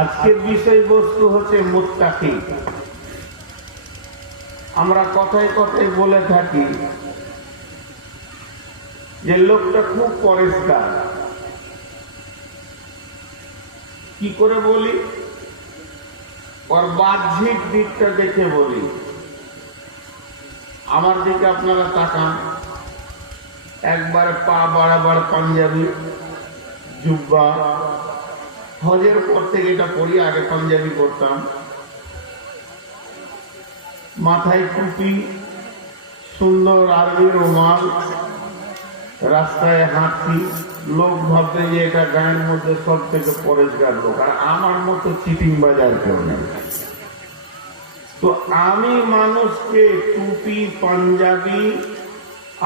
আজকের বিষয়বস্তু হচ্ছে মুত্তাকি। আমরা কথায় কথায় বলে থাকি যে লোকটা খুব পরিষ্কার। কি করে বলি? ওর বাহ্যিক দিকটা দেখে বলি। আমার দিকে আপনারা তাকান, একবারে পা বাড়াবার পাঞ্জাবি, জুব্বা। হজের পর থেকে এটা পরি, আগে পাঞ্জাবি পরতাম। মাথায় টুপি, সুন্দর আরবি রুমাল, রাস্তায় হাঁটছি, লোক ভাববে যে এটা গায়ের মধ্যে সব থেকে পরিষ্কার লোক। আর আমার মতো চিটিং বাজার কেউ নেই। তো আমি মানুষকে টুপি, পাঞ্জাবি,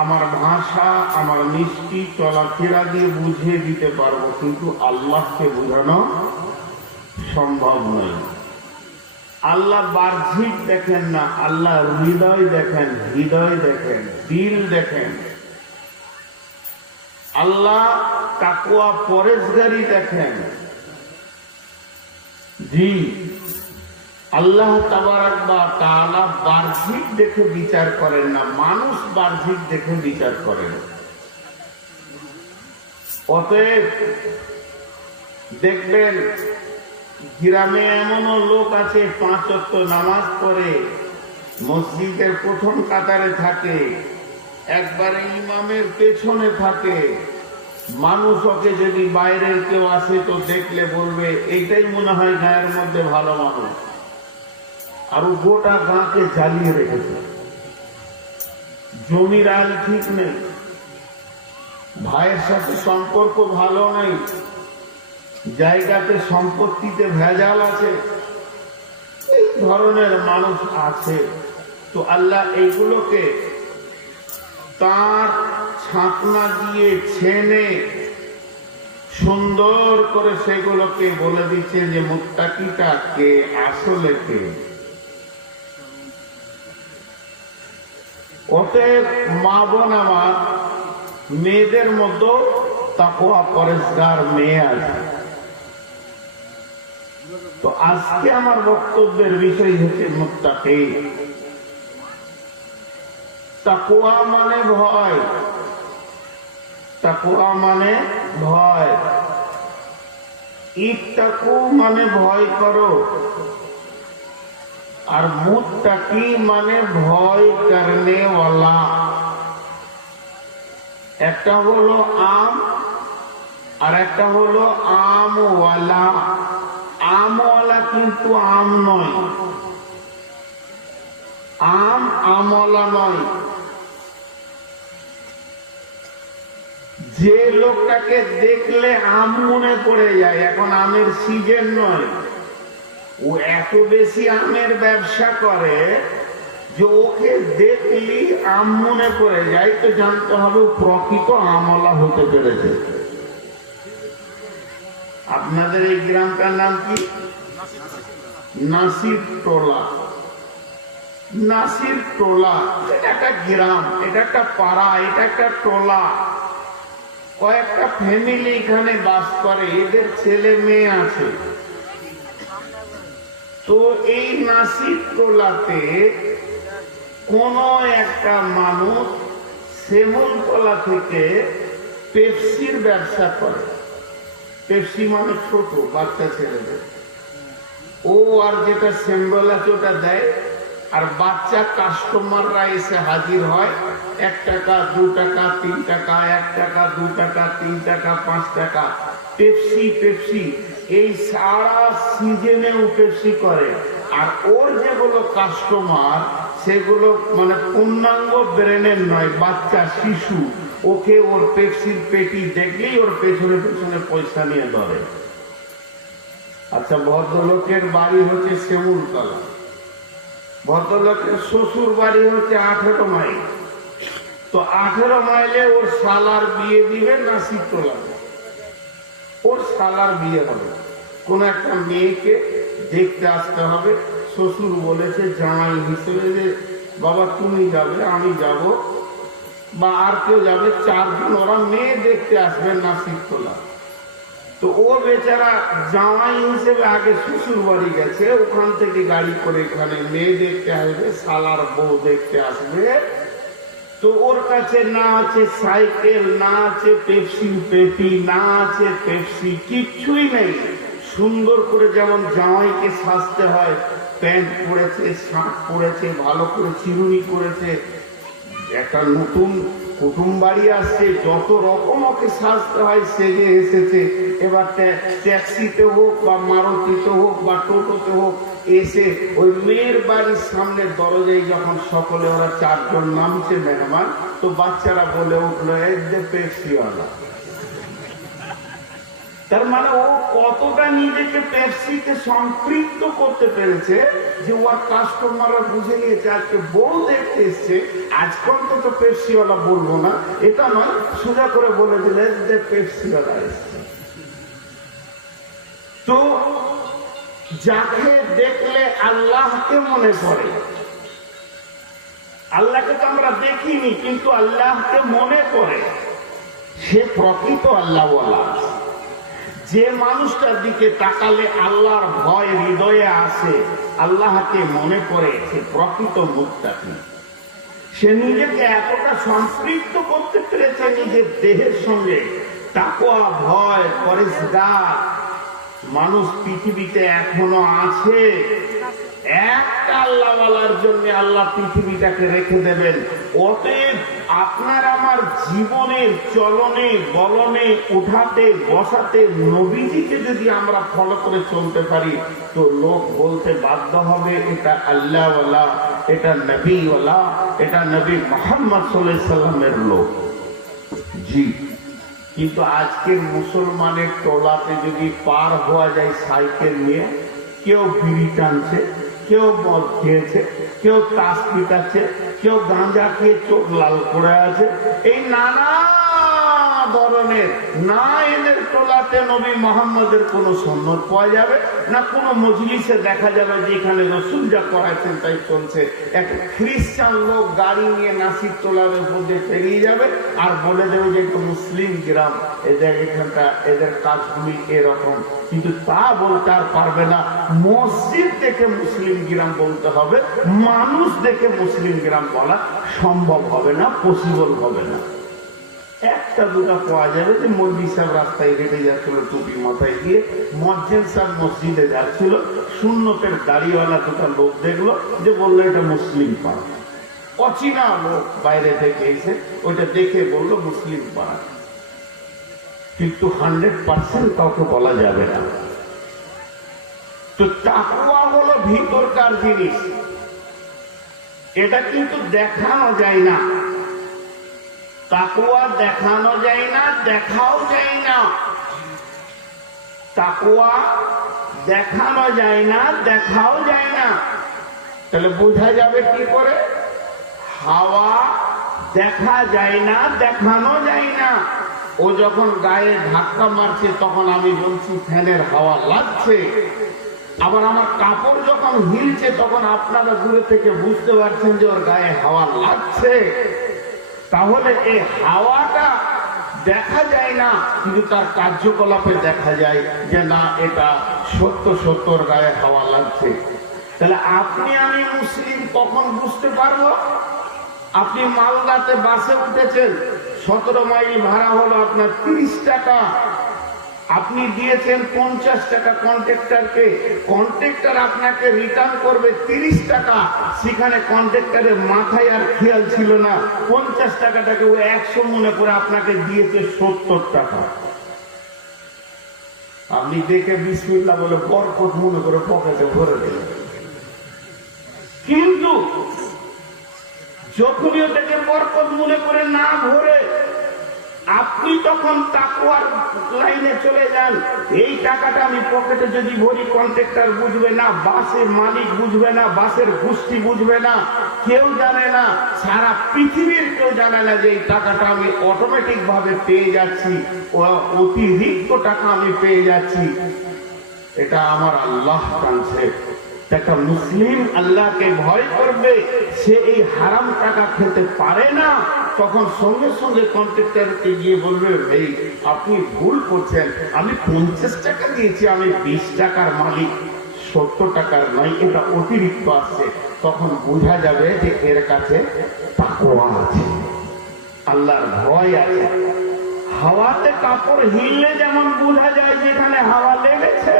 আমার ভাষা, আমার মিষ্টি চলাফেরা দিয়ে বুঝিয়ে দিতে পারবো, কিন্তু আল্লাহকে বোঝানো সম্ভব নয়। আল্লাহ বাহ্যিক দেখেন না, আল্লাহ হৃদয় দেখেন, হৃদয় দেখেন, দিল দেখেন। আল্লাহ তাকওয়া পরেশগারি দেখেন। জি, আল্লাহ তাবারাক ওয়া তাআলা বাহ্যিক দেখে বিচার করেন না, মানুষ বাহ্যিক দেখে বিচার করেন। অতএব দেখবেন গ্রামে এমনও লোক আছে 5 ওয়াক্ত নামাজ পড়ে, মসজিদের প্রথম কাতারে থাকে, একবারে ইমামের পেছনে থাকে। মানুষ ওকে যদি বাইরের কেউ আসে তো দেখলে বলবে এইটাই মনে হয় গায়ের মধ্যে ভালো মানুষ। আর ও গোটা গাঁকে জ্বালিয়ে রেখেছে। জমির আল ঠিক নেই, ভাইয়ের সাথে সম্পর্ক ভালো নেই, জায়গাতে সম্পত্তিতে ভেজাল আছে, এই ধরনের মানুষ আছে। তো আল্লাহ এইগুলোকে তার ছাতনা দিয়ে ছেনে সুন্দর করে সেগুলোকে বলে দিচ্ছে যে মুত্তাকিটা কে, আসলে কে। অতএব মা বোন আমার, মেয়েদের মধ্যে তাকওয়া পরেশগার মেয়ে আছে। তো আজকে আমার বক্তব্যের বিষয় হচ্ছে মুত্তাকি। তাকওয়া মানে ভয়, তাকওয়া মানে ভয়। ইত্তাকু মানে ভয় করো, আর মুত্তাকি মানে ভয় করনে ওয়ালা। একটা হলো আম আর একটা হলো আমওয়ালা। আমওয়ালা কিন্তু আম নয়, আম আমওয়ালা নয়। যে লোকটাকে দেখলে আম মনে পড়ে যায়, এখন আমের সিজন নয়, ও এত বেশি আমের ব্যবসা করে যে ওকে দেখলি আম মনে পড়ে যায়, তো জানতে হবে প্রকৃত আমওয়ালা হতে পেরেছে। আপনাদের এই গ্রামটার নাম কি? নাসির টোলা। নাসির টোলা এটা একটা গ্রাম, এটা একটা পাড়া, এটা একটা টোলা। কয়েকটা ফ্যামিলি এখানে বাস করে, এদের ছেলে মেয়ে আছে। তো এই নাসির টোলাতে কোন একটা মানুষ সেমুলতলা থেকে পেপসির ব্যবসা করে। পেপসি মানে ছোট বাচ্চা ছেলেদের, ও আর যেটা সেম্বল আছে ওটা দেয়, আর বাচ্চা কাস্টমাররা এসে হাজির হয়। 1 টাকা, 2 টাকা, 3 টাকা, 1 টাকা, 2 টাকা, 3 টাকা, 5 টাকা, পেপসি পেপসি। এই সারা সিজনেও পেপসি করে। আর ওর যেগুলো কাস্টমার, সেগুলো মানে পূর্ণাঙ্গ ব্রেনের নয়, বাচ্চা শিশু। ওকে ওর পেপসির পেটি দেখলেই ওর পেছনে পেছনে পয়সা নিয়ে ধরে। আচ্ছা, ভদ্রলোকের বাড়ি হচ্ছে সেমুলতলা, ভদ্রলোকের শ্বশুর বাড়ি হচ্ছে 18 মাইল। তো 18 মাইলে ওর শালার বিয়ে দিবে নাসির টোলাতে। ওর শালার বিয়ে হবে, কোন একটা মেয়েকে দেখতে আসতে হবে। শ্বশুর বলেছে জামাই হিসেবে যে বাবা তুমি যাবে, আমি যাব, বা আর কেউ যাবে, 4 জন ওরা মেয়ে দেখতে আসবে নাসির টোলা। তো ও বেচারা জামাই হিসেবে আগে শ্বশুর বাড়ি গেছে, ওখান থেকে গাড়ি করে এখানে মেয়ে দেখতে আসবে, শালার বউ দেখতে আসবে। তো ওর কাছে না আছে সাইকেল, না আছে পেপসি পেপি, না আছে পেপসি, কিচ্ছুই নেই। সুন্দর করে যেমন জামাইকে সাজতে হয়, প্যান্ট পরেছে, শার্ট পরেছে, ভালো করে চিরুনি করেছে, একটা নতুন কুটুম বাড়ি আসছে, যত রকম ওকে সাজতে হয় সেজে এসেছে। এবার ট্যাক্সিতে হোক বা মারুতিতে হোক বা টোটোতে হোক এসে ওই মেয়ের বাড়ির সামনে দরজায় যখন সকলে ওরা চারজন নামছে মেহমান, তো বাচ্চারা বলে উঠলো এই যে পেপসিওয়ালা। তার মানে ও কতটা নিজেকে পেপসিতে সম্পৃক্ত করতে পেরেছে যে ওর কাস্টমাররা বুঝে নিয়েছে আজকে বউ দেখতে এসছে, আজকাল তো পেপসিওয়ালা বলবো না, এটা নয়, সোজা করে বলে দিলে যে পেপসিওয়ালা এসছে। তো যাকে দেখলে আল্লাহকে মনে করে, আল্লাহকে তো আমরা দেখিনি কিন্তু আল্লাহকে মনে করে, সে প্রকৃত আল্লাহওয়ালা। যে মানুষটার দিকে তাকালে আল্লাহর ভয় হৃদয়ে আসে, আল্লাহকে মনে করে, সে প্রকৃত মুত্তাকি। সে নিজেকে এতটা সম্পৃক্ত করতে পেরেছে নিজের দেহের সঙ্গে, তাকওয়া, ভয়, পরেশগার। মানুষ পৃথিবীতে এখনো আছে, একটা আল্লাহওয়ালার জন্য আল্লাহ পৃথিবীটাকে রেখে দেবেন। অতএব আপনার আমার জীবনের চলনে বলনে উঠাতে বসাতে নবীজিকে যদি আমরা ফলো করে চলতে পারি, তো লোক বলতে বাধ্য হবে এটা আল্লাহওয়ালা, এটা নবীওয়ালা, এটা নবী মুহাম্মদ সাল্লাল্লাহু আলাইহি সাল্লামের লোক। জি, কিন্তু আজকের মুসলমানের টোলাতে যদি পার হওয়া যায় সাইকেল নিয়ে, কেউ বিড়ি টানছে, কেউ মদ খেয়েছে, কেউ তাস পিটাচ্ছে, কেউ গাঁজা খেয়ে চোখ লাল করে আছে, এই নানা ধরনের। না এদের টোলাতে নবী মোহাম্মদের কোন সুন্নত পাওয়া যাবে না, কোন মজলিসে দেখা যাবে যে এখানে রসুল যা করাচ্ছেন তাই চলছে। এক খ্রিস্টান লোক গাড়ি নিয়ে নাসির তোলার উপর দিয়ে পেরিয়ে যাবে আর বলে দেবে যে একটা মুসলিম গ্রাম, এদের এখানটা এদের কাজগুলি এরকম, কিন্তু তা বলতে আর পারবে না। মসজিদ দেখে মুসলিম গ্রাম বলতে হবে, মানুষ দেখে মুসলিম গ্রাম বলা সম্ভব হবে না, পসিবল হবে না। একটা দুটা পাওয়া যাবে যে মৌলভী সাহেব রাস্তায় হেঁটে যাচ্ছিল টুপি মাথায় দিয়ে, মজ্জেন সাহেব মসজিদে যাচ্ছিল, সুন্নতের দাড়িওয়ালা দুটা লোক দেখলো, যে বললো এটা মুসলিম পাড়া। অচেনা লোক বাইরে থেকে এসে ওইটা দেখে বললো মুসলিম পাড়া, কিন্তু 100% কাউকে বলা যাবে না। তো তাকওয়া হলো ভিতরকার জিনিস, এটা কিন্তু দেখানো যায় না। তাকওয়া দেখানো যায় না, দেখাও যায় না। তাকওয়া দেখানো যায় না, দেখাও যায় না। তাহলে বোঝা যাবে কি করে? হাওয়া দেখা যায় না, দেখানো যায় না। ও যখন গায়ে ধাক্কা মারছে তখন আমি বলছি ফ্যানের হাওয়া লাগছে, আবার আমার কাপড় যখন হিলছে তখন আপনারা দূরে থেকে বুঝতে পারছেন যে ওর গায়ে হাওয়া লাগছে। তাহলে এই হাওয়াটা দেখা যায় না, কিন্তু তার কার্যকলাপে দেখা যায় যে না, এটা সত্তর গায়ে হাওয়া লাগছে। তাহলে আপনি আমি মুসলিম কখন বুঝতে পারবো? আপনি মালদাতে বাসে উঠেছেন, 17 মাইল ভাড়া হলো আপনার 30 টাকা, আপনি দিয়েছেন 50 টাকা কন্ট্রাক্টরকে, কন্ট্রাক্টর আপনাকে রিটার্ন করবে 30 টাকা। সেখানে কন্ট্রাক্টরের মাথায় আর খেয়াল ছিল না, 50 টাকাটাকে ও 100 মনে করে আপনাকে দিয়েছে 70 টাকা। আপনি দেখে বিসমিল্লাহ বলে বরকত মনে করে পকেটে ভরে দিলেন, কিন্তু যখনই ওটাকে বরকত মনে করে না ভরে আপনি তখন তাকওয়ার লাইনে চলে যান। এই টাকাটা আমি পকেটে যদি ভরি, কন্ট্রাক্টর বুঝবে না, বাসের মালিক বুঝবে না, বাসের গোষ্ঠী বুঝবে না, কেউ জানে না, সারা পৃথিবীর কেউ জানে না যে এই টাকাটা আমি অটোমেটিক ভাবে পেয়ে যাচ্ছি, অতিরিক্ত টাকা আমি পেয়ে যাচ্ছি। এটা আমার আল্লাহ টানছে। একটা মুসলিম আল্লাহকে ভয় করবে, সে এই হারাম টাকা খেতে পারে না, তখন সঙ্গে সঙ্গে কন্ট্রাক্টরকে গিয়ে বলবে, ভাই আপনি ভুল করছেন, আমি 50 টাকা দিয়েছি, আমি 20 টাকার মালিক, 70 টাকার নয়, এটা অতিরিক্ত আসছে। তখন বোঝা যাবে যে এর কাছে তাকওয়া আছে, আল্লাহর ভয় আছে। হাওয়াতে কাপড় হিললে যেমন বোঝা যায় যেখানে হাওয়া লেগেছে,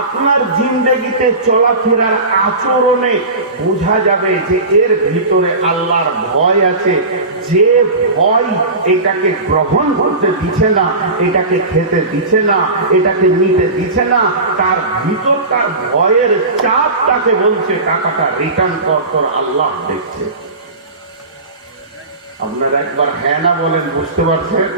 আপনার জিন্দেগিতে চলাফেরার আচরণে বোঝা যাবে যে এর ভিতরে আল্লাহর ভয় আছে। যে ভয় এটাকে গ্রহণ করতে দিচ্ছে না, এটাকে খেতে দিচ্ছে না, এটাকে নিতে দিচ্ছে না, তার ভিতরকার ভয়ের চাপ তাকে বলছে টাকাটা রিটার্ন কর, তোর আল্লাহ দেখছে। আপনারা একবার হ্যাঁ না বলেন, বুঝতে পারছেন?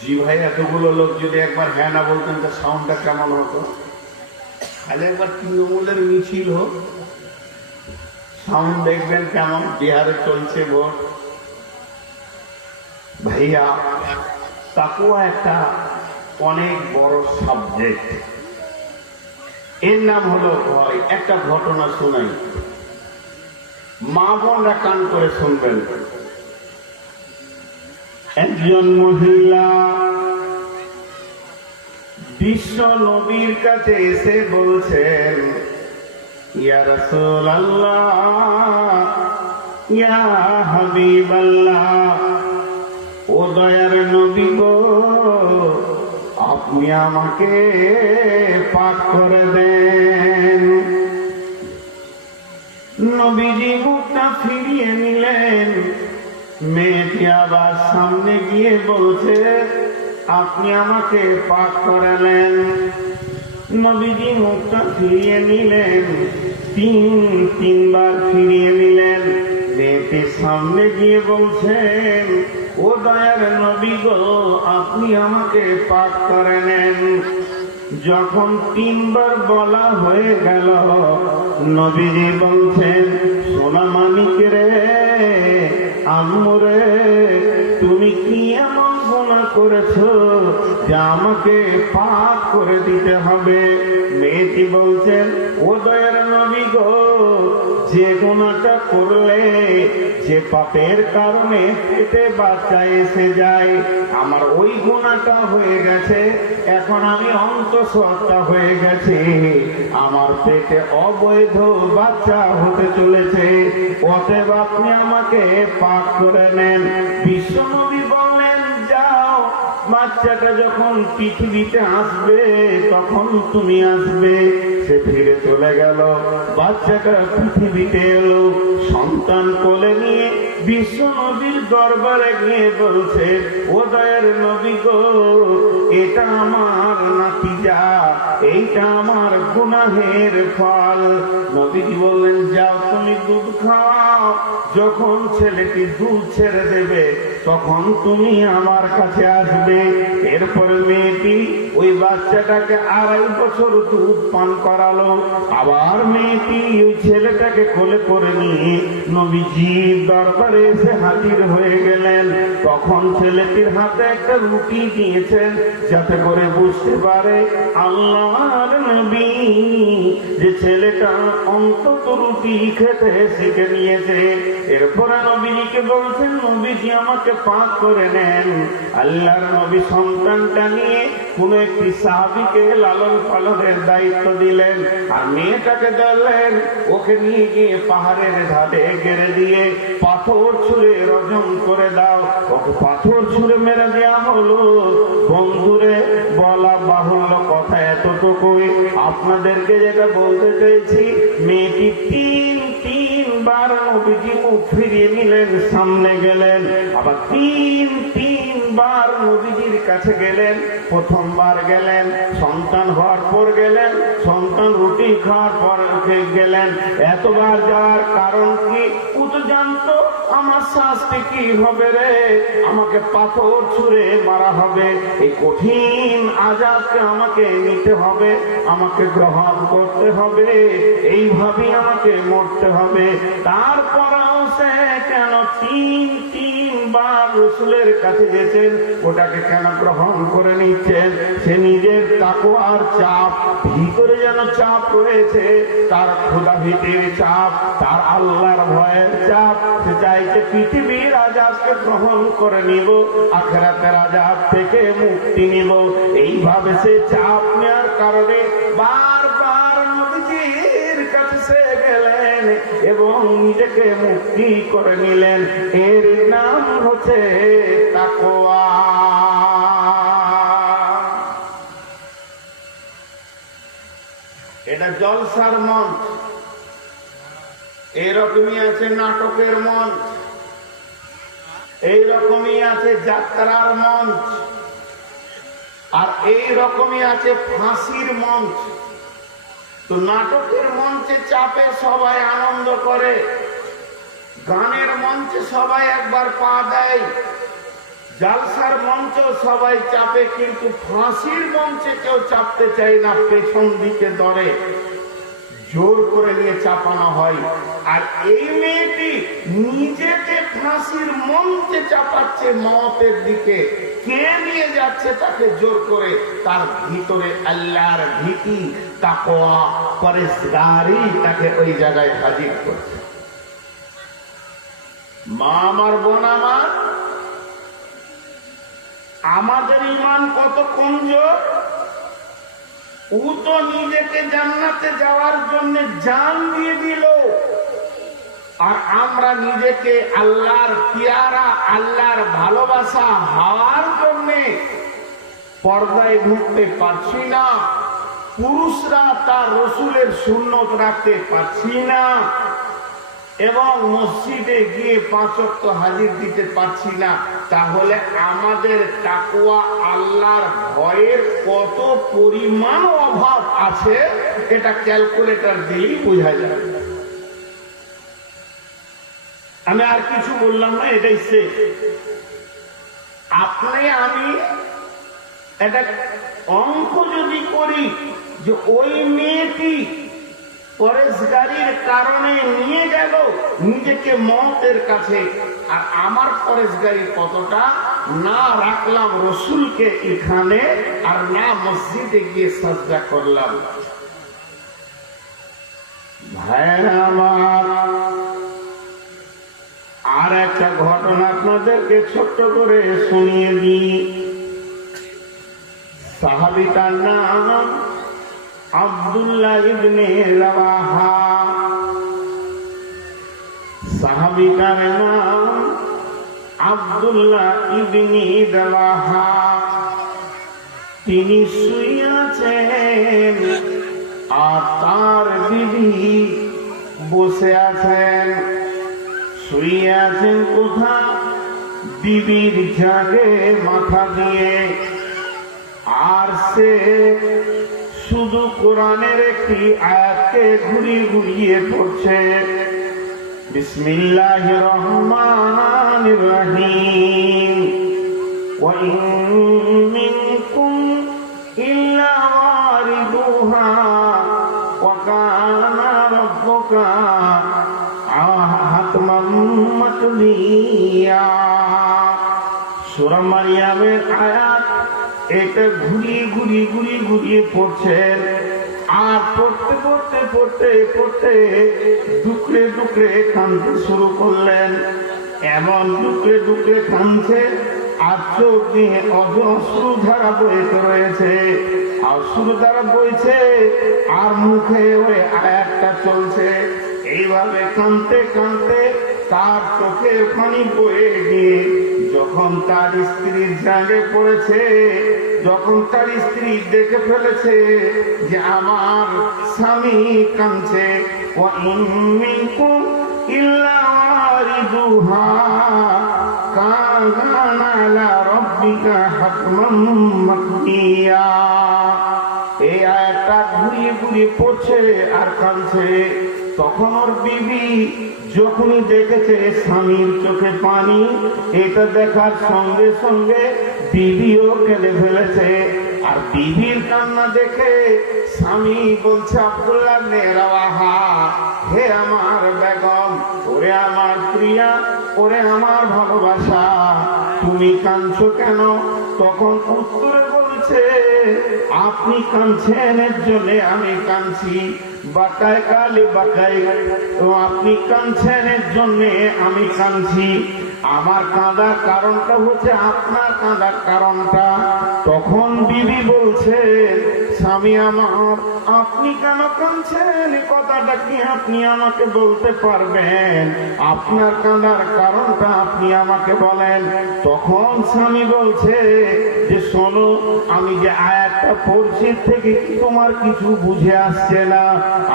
জি ভাই, এতগুলো লোক যদি একবার হ্যাঁ না বলতেন তো সাউন্ডটা কেমন হতো? খালি একবার তৃণমূলের মিছিল হোক, সাউন্ড দেখবেন কেমন। বিহারে চলছে ভোট। ভাইয়া, তাকওয়া একটা অনেক বড় সাবজেক্ট, এর নাম হলো ভয়। একটা ঘটনা শোনাই, মা বোনরা কান করে শুনবেন। একজন মহিলা বিশ্ব নবীর কাছে এসে বলছেন, ইয়া রাসূলুল্লাহ, ইয়া হাবিবাল্লাহ, ও দয়ার নবী গো, আপনি আমাকে পাক করে দেন। নবীজি মুখটা ফিরিয়ে নিলেন। মেয়েটি আবার সামনে গিয়ে বলছে, আপনি আমাকে পাক করালেন। নবীজি মুখটা ফিরিয়ে নিলেন, তিনবার ফিরিয়ে নিলেন। মেয়েটি সামনে গিয়ে বলছেন, ও দয়ার নবী গো, আপনি আমাকে পাক করে নেন। যখন 3 বার বলা হয়ে গেল, নবীজি বলছেন, সোনা মানিক রে, আম্মু রে, তুমি কি এমন গুনাহ করেছো যে আমাকে পাক করে দিতে হবে? মেয়েটি বলছেন, ও দয়ার নবী গো, যে গুনাহটা করলে, যে পাপের কারণে পেটে বাচ্চা এসে যায়, আমার ওই গুনাহটা হয়ে গেছে। এখন আমি অন্তঃসত্ত্বা হয়ে গেছি, আমার পেটে অবৈধ বাচ্চা হতে চলেছে, অতএব আপনি আমাকে পাক করে নেন। বিশ্বনবী বললেন, যাও, বাচ্চাটা যখন পৃথিবীতে আসবে তখন তুমি আসবে। সে ফিরে চলে গেল, বাচ্চাটা পৃথিবীতে এলো। সন্তান কোলে নিয়ে বিশ্ব নবীর দরবারে গিয়ে বলছে, ও দয়ার নবী গো, এটা আমার নাতিজা, এইটা আমার গুনাহের ফল। নবীজি বললেন, যাও, তুমি দুধ খাও, যখন ছেলেটি দুধ ছেড়ে দেবে তখন তুমি আমার কাছে আসবে। এরপরে মেয়েটি ওই বাচ্চাটাকে 2.5 বছর দুধ পান করালো। আবার মেয়েটি ওই ছেলেটাকে কোলে করে নিয়ে নবীজির দরবারে এসে হাজির হয়ে গেলেন। তখন ছেলেটির হাতে একটা রুটি দিয়েছেন, যাতে করে বুঝতে পারে আল্লাহর নবী যে ছেলেটা অন্তত রুটি খেতে শিখে নিয়েছে। এরপরে নবীজিকে বলছেন, নবীজি আমাকে পাক করে নেন। আল্লাহর নবী সন্তানটা নিয়ে কোন একটি সাহাবীকে লালন পালনের দায়িত্ব দিলেন, আর মেয়েটাকে দিলেন, ওকে নিয়ে গিয়ে পাহাড়ের ধারে গেড়ে দিয়ে পাথর ছুঁড়ে রজম করে দাও। ওকে পাথর ছুঁড়ে মেরে দেওয়া হলো। বন্ধুরে, বলা বাহুল্য কথা এতটুকুই। আপনাদেরকে যেটা বলতে চাইছি, মেয়েটি তিনবার নবীজি মুখ ফিরিয়ে নিলেন, সামনে গেলেন, আবার তিনবার নবীজির কাছে গেলেন। প্রথমবার গেলেন সন্তান হওয়ার পর গেলেন, সন্তান রুটি খাওয়ার পর গেলেন। এতবার যাওয়ার কারণ কি? ও তো জানতো আমার শাস্তি কি হবে রে, আমাকে পাথর ছুঁড়ে মারা হবে, এই কঠিন আযাবকে আমাকে নিতে হবে, আমাকে গ্রহণ করতে হবে, এইভাবে আমাকে মরতে হবে। তারপরেও সে কেন তিনবার বার রসুলের কাছে গেছেন, ওটাকে কেন গ্রহণ করে নিচ্ছেন? সে নিজের তাকওয়ার চাপ, ভিতরে যেন চাপ রয়েছে, তার খোদাভীতির চাপ, তার আল্লাহর ভয়ের চাপ। সে চাইছে পৃথিবীর আযাবকে গ্রহণ করে নিব, আখিরাতের আযাব থেকে মুক্তি নিব। এইভাবে সে চাপ নেওয়ার কারণে বারবার নবীজির কাছে সে গেলেন এবং নিজেকে মুক্তি করে নিলেন। এর নাম হচ্ছে তাকওয়া। এটা জলসার মঞ্চ, এইরকমই আছে নাটকের মঞ্চ, এইরকমই আছে যাত্রার মঞ্চ, আর এইরকমই আছে ফাঁসির মঞ্চ। তো নাটকের মঞ্চে চাপে সবাই আনন্দ করে, গানের মঞ্চে সবাই একবার পা দেয়, জালসার মঞ্চ সবাই চাপে, কিন্তু ফাঁসির মঞ্চে কেউ চাপতে চায় না, পেছন দিকে ধরে জোর করে নিয়ে চাপানো হয়। আর এই মেয়েটি নিজেকে ফাঁসির মঞ্চে চাপাচ্ছে মওতের দিকে। কে নিয়ে যাচ্ছে তাকে জোর করে? তার ভিতরে আল্লাহর ভীতি, তাকওয়া, পরেশগারি তাকে ওই জায়গায় হাজির করছে। মা আমার, বোন আমার, আমাদের ঈমান কত কমজোর। ও তো নিজেকে জান্নাতে যাওয়ার জন্য জান দিয়ে দিল, আর আমরা নিজেকে আল্লাহর পিয়ারা, আল্লাহর ভালোবাসা হওয়ার জন্য পর্দায় ঢুকতে পারছি না। পুরুষরা তার রসুলের সুন্নত রাখতে পারছি না, এবং মসজিদে গিয়ে 5 ওয়াক্ত হাজির দিতে পারছি না। তাহলে আমাদের তাকওয়া, আল্লাহর ভয়ের কত পরিমাণ অভাব আছে, এটা ক্যালকুলেটর দিয়েই বোঝা যায়। আমি আর কিছু বললাম না, এটাই শেষ। আপনি আমি একটা অঙ্ক যদি করি যে ওই মেয়েটি পরেশগারির কারণে নিয়ে গেল নিজেকে মওতের কাছে, আর আমার পরেশগারি কতটা, না রাখলাম রসুলকে এখানে, আর না মসজিদে গিয়ে সাজদা করলাম। ভাইরা আমার, আর একটা ঘটনা আপনাদেরকে ছোট্ট করে শুনিয়ে দিই। সাহাবীটার নাম আব্দুল্লাহ ইবনে রাওয়াহা। সাহাবীটার নাম আব্দুল্লাহ ইবনে রাওয়াহা। তিনি শুয়ে আছেন আর তার বিবি বসে আছেন। শুয়ে আছেন কোথা? বিবির জাগে মাথা দিয়ে। আর সে শুধু কোরআনের একটি আয়াতকে ঘুরিয়ে ঘুরিয়ে পড়ছে। বিসমিল্লাহির রহমানির রহিম। ওয়া ইন মিনকুম ইল্লা ওয়ারিদুহা ওয়া কানা রাব্বুকা হাতমান মাকদিয়া। সূরা মারইয়ামের আয়াত। এটা ঘুরিয়ে ঘুরিয়ে ঘুরিয়ে ঘুরিয়ে পড়ছেন, আর পড়তে পড়তে পড়তে পড়তে ডুকরে ডুকরে কাঁদতে শুরু করলেন। এমন ডুকরে ডুকরে কাঁদছে, আর চোখ দিয়ে অশ্রুধারা বইতে রয়েছে, অশ্রুধারা বইছে, আর মুখে ওই আয়াতটা চলছে। এইভাবে কাঁদতে কাঁদতে তার চোখের পানি বয়ে গিয়ে যখন তার স্ত্রীর জাগে পড়েছে, যখন তার স্ত্রী দেখে ফেলেছে যে আমার স্বামী কাঁদছে, ওয়া ইন মিনকুম ইল্লা ওয়ারিদুহা কানা আলা রাব্বিকা হাতমান মাকদিয়া। এই আয়াতটা ঘুরিয়ে ঘুরিয়ে পড়ছে আর কাঁদছে। তখন ওর বিবি যখনই দেখেছে স্বামীর চোখে পানি, এটা দেখার সঙ্গে সঙ্গে বিবিও কেঁদে ফেলেছে। আর বিবির কান্না দেখে স্বামী বলছে, আব্দুল্লাহ ইবনে রাওয়াহা, হে আমার বেগম, ওরে আমার প্রিয়া, ওরে আমার ভালোবাসা, তুমি কাঁদছো কেন? তখন উত্তরে বলছে, আপনি কাঁদছেন এর জন্য আমি কাঁদছি। বাকায় কালে বাকায়, আপনি কাঁদছেন এর জন্য আমি কাঁদছি। আমার কাঁদার কারণটা হচ্ছে আপনার কাঁদার কারণটা। তখন বিবি বলছে, স্বামী আমার, আপনি কেন কাঁদছেন কথাটা কি আপনি আমাকে বলতে পারবেন? আপনার কাঁদার কারণটা আপনি আমাকে বলেন। তখন স্বামী বলছে যে শোনো, আমি যে আয়াতটা পড়ছি থেকে কি তোমার কিছু বুঝে আসছে না?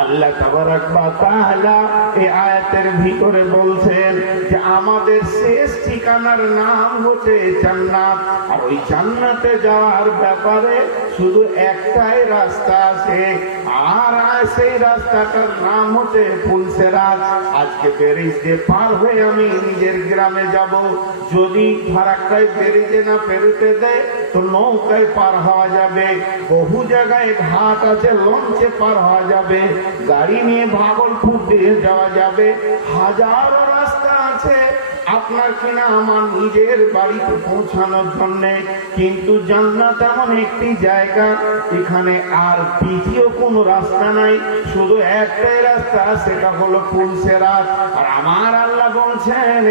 আল্লাহ তাবারাক ওয়া তাআলা এই আয়াতের ভিতরে বলছেন যে আমাদের শেষ ঠিকানার নাম হচ্ছে জান্নাত, আর ওই জান্নাতে যাওয়ার ব্যাপারে শুধু একটাই রাস্তা আছে, আর সেই রাস্তাটার নাম হচ্ছে ফুলসেরাত। আজকে ব্যারিজে পার হয়ে আমি নিজের গ্রামে যাব, যদি ফারাক্কায় ব্যারিজে না পেরোতে দেয় তো নৌকায় পার হওয়া যাবে, বহু জায়গায় ঘাট আছে লঞ্চে পার হওয়া যাবে, গাড়ি নিয়ে ভাগলপুর দিয়ে যাওয়া যাবে, হাজারো রাস্তা আছে আপনার কিনা আমার নিজের বাড়িতে পৌঁছানোর জন্য। কিন্তু জান্নাত এমন একটি জায়গা, এখানে আর দ্বিতীয় কোনো রাস্তা নাই, শুধু একটাই রাস্তা, সেটা হলো ফুলসেরাত। আর আমার আল্লাহ বলছেন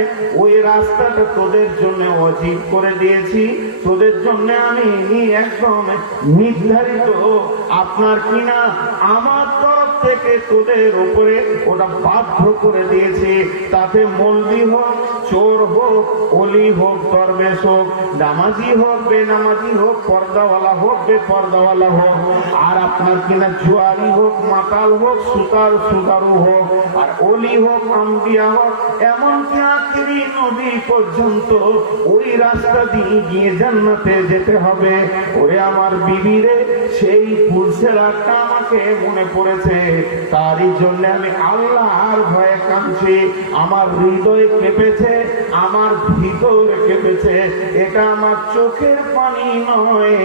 ওই রাস্তাটা তোদের জন্য ওয়াজিব করে দিয়েছি, তোদের জন্য আমি একদম নির্ধারিত, আপনার কিনা আমার তরফ থেকে তোদের উপরে ওটা বাধ্য করে দিয়েছি। তাতে মলবি হোক, চোর হোক, অলি হোক, দরবেশ হোক, নামাজি হোক, বেনামাজি হোক, পর্দাওয়ালা হোক, বেপর্দাওয়ালা হোক, আর আপনার কিনা জুয়ারি হোক, মাতাল হোক, সুতারু হোক, আর অলি হোক, আম্বিয়া হোক, এমনকি আখিরি নবী পর্যন্ত ওই রাস্তা দিয়ে গিয়ে জান্নাতে যেতে হবে। ওরে আমার বিবিরে, সেই ফুলসেরাতটা আমাকে মনে পড়েছে, তারই জন্য আমি আল্লাহর ভয়ে কাঁদছি। আমার হৃদয় কেঁপেছে, আমার ভিতর কেঁপেছে। এটা আমার চোখের পানি নয়,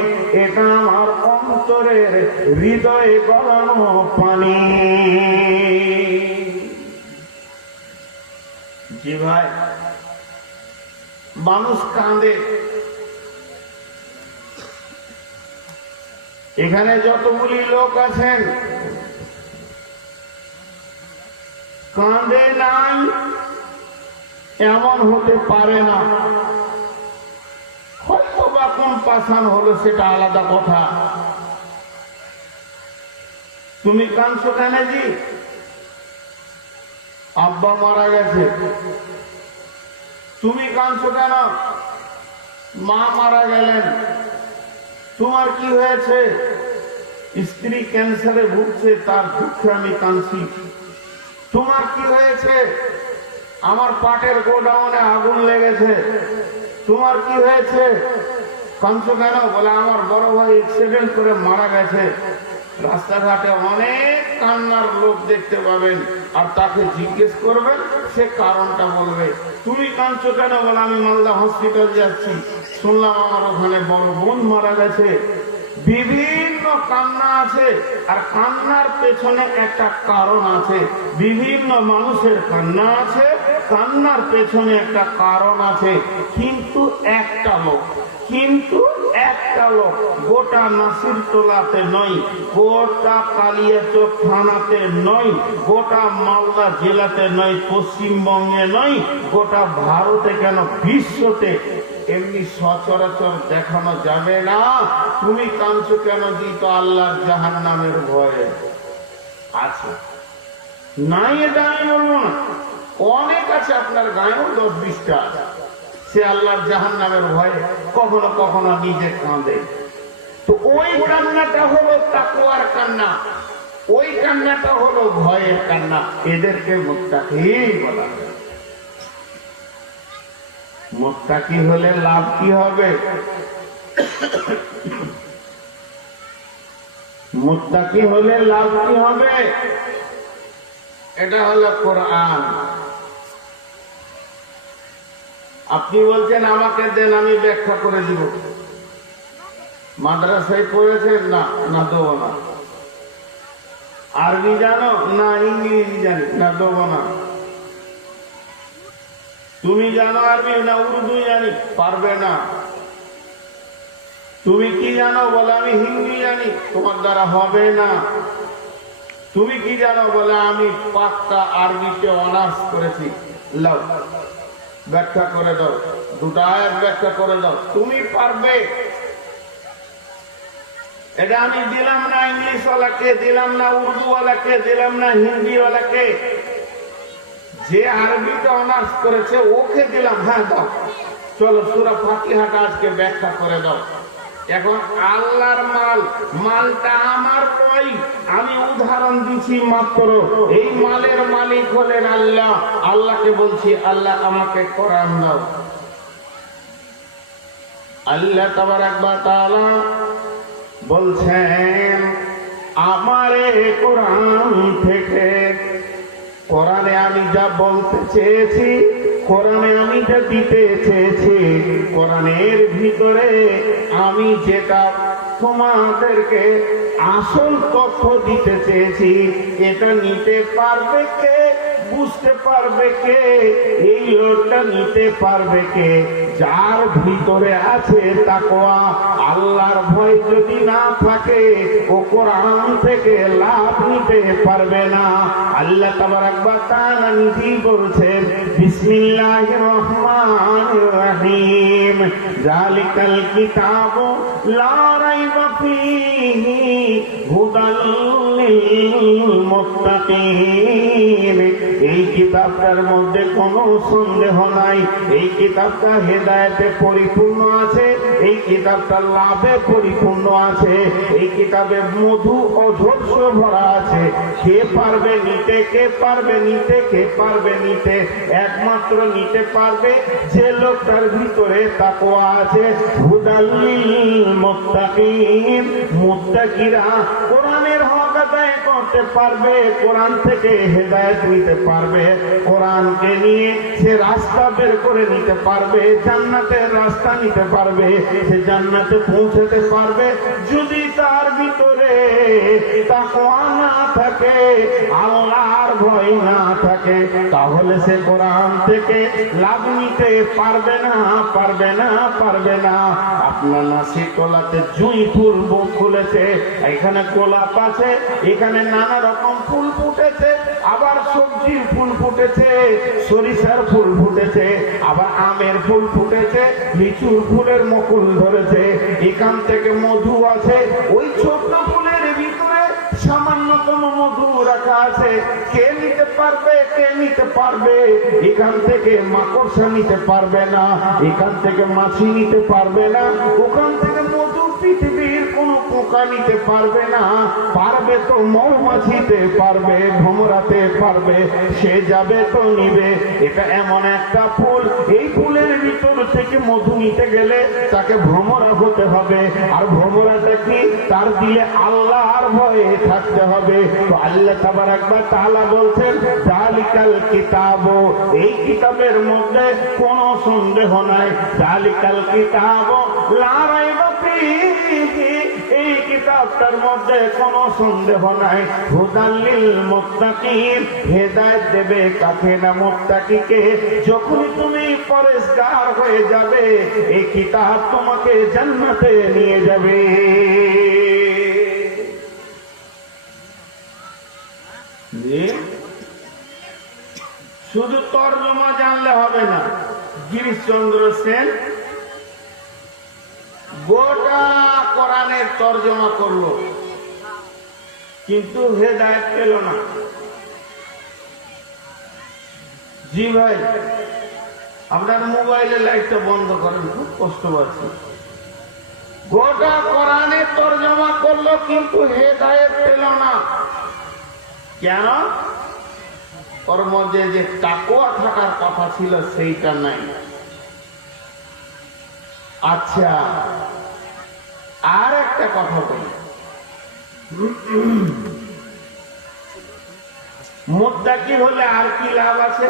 এটা আমার অন্তরের হৃদয়ে গলানো পানি। জি ভাই, মানুষ কাঁদে। এখানে যতগুলি লোক আছেন কাঁদে নাই এমন হতে পারে না, হয়তো বা কোন পাশান হলো সেটা আলাদা কথা। তুমি কাঁদছো কেন জি? আব্বা মারা গেছে। তুমি কাঁদছো কেন? মা মারা গেলেন। তোমার কি হয়েছে? স্ত্রী ক্যান্সারে ভুগছে, তার দুঃখে আমি কাঁদছি। তোমার কি হয়েছে? আমার পাটের গোডাউনে আগুন লেগেছে। তোমার কি হয়েছে? কাঁদছো কেন? বলে আমার বড় ভাই অ্যাক্সিডেন্ট করে মারা গেছে। রাস্তাঘাটে অনেক কান্নার লোক দেখতে পাবেন, আর তাকে জিজ্ঞেস করবেন, সে কারণটা বলবে। তুমি কাঁদছো কেন? বলে আমি মালদা হসপিটাল যাচ্ছি, শুনলাম আমার ওখানে বড় বোন মারা গেছে। বিভিন্ন কান্না আছে, আর কান্নার পেছনে একটা কারণ আছে। বিভিন্ন মানুষের কান্না আছে, কান্নার পেছনে একটা কারণ আছে। কিন্তু একটা লোক গোটা নাসিরটোলাতে নয়, গোটা কালিয়াচক থানাতে নয়, গোটা মালদা জেলাতে নয়, পশ্চিমবঙ্গে নয়, গোটা ভারতে কেন বিশ্বতে এমনি সচরাচর দেখানো যাবে না। তুমি কাঁদছো কেন? দিত আল্লাহর জাহান্নামের ভয়ে আছে। নাই এটা আমি বলবো না, অনেক আছে, আপনার গায়েও 10-20টা আছে। সে আল্লাহর জাহান্নামের ভয়ে কখনো কখনো নিজে কাঁদে। তো ওই কান্নাটা হলো তাকওয়ার কান্না, ওই কান্নাটা হলো ভয়ের কান্না। এদেরকে মুত্তাকি বলা হয়। মুত্তাকি হলে লাভ কি হবে? মুত্তাকি হলে লাভ কি হবে? এটা হলো কোরআন। আপনি বলছেন আমাকে দেন, আমি ব্যাখ্যা করে দিব। মাদ্রাসায় পড়েছেন? না, না দেবো না। আরবি জানো? না। ইংরেজি জানি? না দেবো না। তুমি জানো আরবি না উর্দু জানি, পারবে না। তুমি কি জানো বলে আমি হিন্দি জানি, তোমার দ্বারা হবে না। তুমি কি জানো বলে আমি পাক্কা আরবিতে অনার্স করেছি, লাও ব্যাখ্যা করে দাও, দুটো আয়াত ব্যাখ্যা করে দাও, তুমি পারবে। এটা আমি দিলাম না ইংলিশ ওয়ালাকে, দিলাম না উর্দু ওয়ালাকে, দিলাম না হিন্দি ওয়ালাকে, যে আরবিতে অনার্স করেছে ওকে দিলাম। হ্যাঁ দাও, চলো সূরা ফাতিহাটা আজকে ব্যাখ্যা করে দাও। এখন আল্লাহর মাল, মালটা আমার নয়, আমি উদাহরণ দিচ্ছি মাত্র। এই মালের মালিক হলেন আল্লাহ। আল্লাহকে বলছি, আল্লাহ আমাকে কোরআন দাও। আল্লাহ তাবারাক ওয়া তাআলা বলছেন, আমারে কোরআন থেকে, কোরআনে আমি যা বলতে চেয়েছি, কোরআনে আমি যা দিতে চেয়েছি, কোরআনের ভিতরে আমি যেটা তোমাদেরকে আসল তথ্য দিতে চেয়েছি, এটা নিতে পারবে কে, বুঝতে পারবে কে, এই লোকটা নিতে পারবে কে? যার ভিতরে আছে তাকওয়া, আল্লাহর ভয় যদি না থাকে ও কোরআন থেকে লাভ নিতে পারবে না। আল্লাহ তাবারাক ওয়া তাআলা নিজেই বলছেন, বিসমিল্লাহির রহমানির রহিম, যালিকাল কিতাবু লা রাইবা ফীহি হুদাল লিল মুত্তাকিন। এই কিতাবটার মধ্যে কোনো সন্দেহ নাই, এই কিতাবটা হেদায়েতে পরিপূর্ণ আছে, এই কিতাবটা লাভে পরিপূর্ণ আছে, এই কিতাবে মধু ও ধৈর্য ভরা আছে। কে পারবে নিতে, কে পারবে নিতে, কে পারবে নিতে? একমাত্র নিতে পারবে যে লোকটার ভিতরে তাকওয়া আছে। হুদাল লিল মুত্তাকিন, মুত্তাকিরা কোরআনের হক আদায় করতে পারবে, কোরআন থেকে হেদায়েত নিতে পারবে, কোরআনকে নিয়ে সে রাস্তা বের করে নিতে পারবে, জান্নাতের রাস্তা নিতে পারবে, সে জান্নাতে পৌঁছাতে পারবে। যদি তার ভিতরে তাকওয়া না থাকে, আল্লাহর ভয় না থাকে, তাহলে সে কোরআন থেকে লাভ নিতে পারবে না, পারবে না, পারবে না। আপনার নাসিকলাতে জুঁই ফুল খুলেছে, এখানে গোলাপ আছে, এখানে নানা রকম ফুল ফুটেছে, আবার সবজির ফুল ফুটেছে, সরিষার ফুল ফুটেছে, আবার আমের ফুল ফুটেছে, লিচুর ফুলের মুকুল ধরেছে, এখান থেকে মধু আছে। ওই ছোট্ট ফুলের ভিতরে সামান্যতম মধু রাখা আছে। কে নিতে পারবে, কে নিতে পারবে? এখান থেকে মাকড়সা নিতে পারবে না, এখান থেকে মাছি নিতে পারবে না, ওখান থেকে মধু পৃথিবীর কোন পোকা নিতে পারবে না। পারবে তো মৌমাছিতে পারবে, ভ্রমরাতে পারবে, সে যাবে তো নিবে। এটা এমন একটা ফুল, এই ফুলের ভিতর থেকে মধু নিতে গেলে তাকে ভ্রমরা হতে হবে। আর ভ্রমরাটা কি? তার দিলে আল্লাহর ভয়ে থাকতে হবে। তো আল্লাহ তাবারাক ওয়া তাআলা বলছেন, যালিকাল কিতাব, এই কিতাবের মধ্যে কোনো সন্দেহ নাই। যালিকাল কিতাব লা রাইবা ফীহি, এই কিতাবটার মধ্যে কোনো সন্দেহ নাই। হুদাল লিল মুত্তাকিন, হেদায়েত দেবে কাকে না? মুত্তাকিকে। যখনই তুমি পরেশগার হয়ে যাবে, এই কিতাব তোমাকে জান্নাতে নিয়ে যাবে। শুধু তর্জমা জানলে হবে না। গিরিশচন্দ্র সেন গোটা কোরআনের তর্জমা করলো, কিন্তু হেদায়েত পেল না। জি ভাই, আপনার মোবাইলের লাইটটা বন্ধ করেন, খুব কষ্ট পাচ্ছি। গোটা কোরআনের তর্জমা করলো, কিন্তু হেদায়েত পেল না। কেন? ওর মধ্যে যে তাকওয়া থাকার কথা ছিল সেইটা নাই। আচ্ছা, আর একটা কথা বলি, মুত্তাকি হলে আর কি লাভ আছে?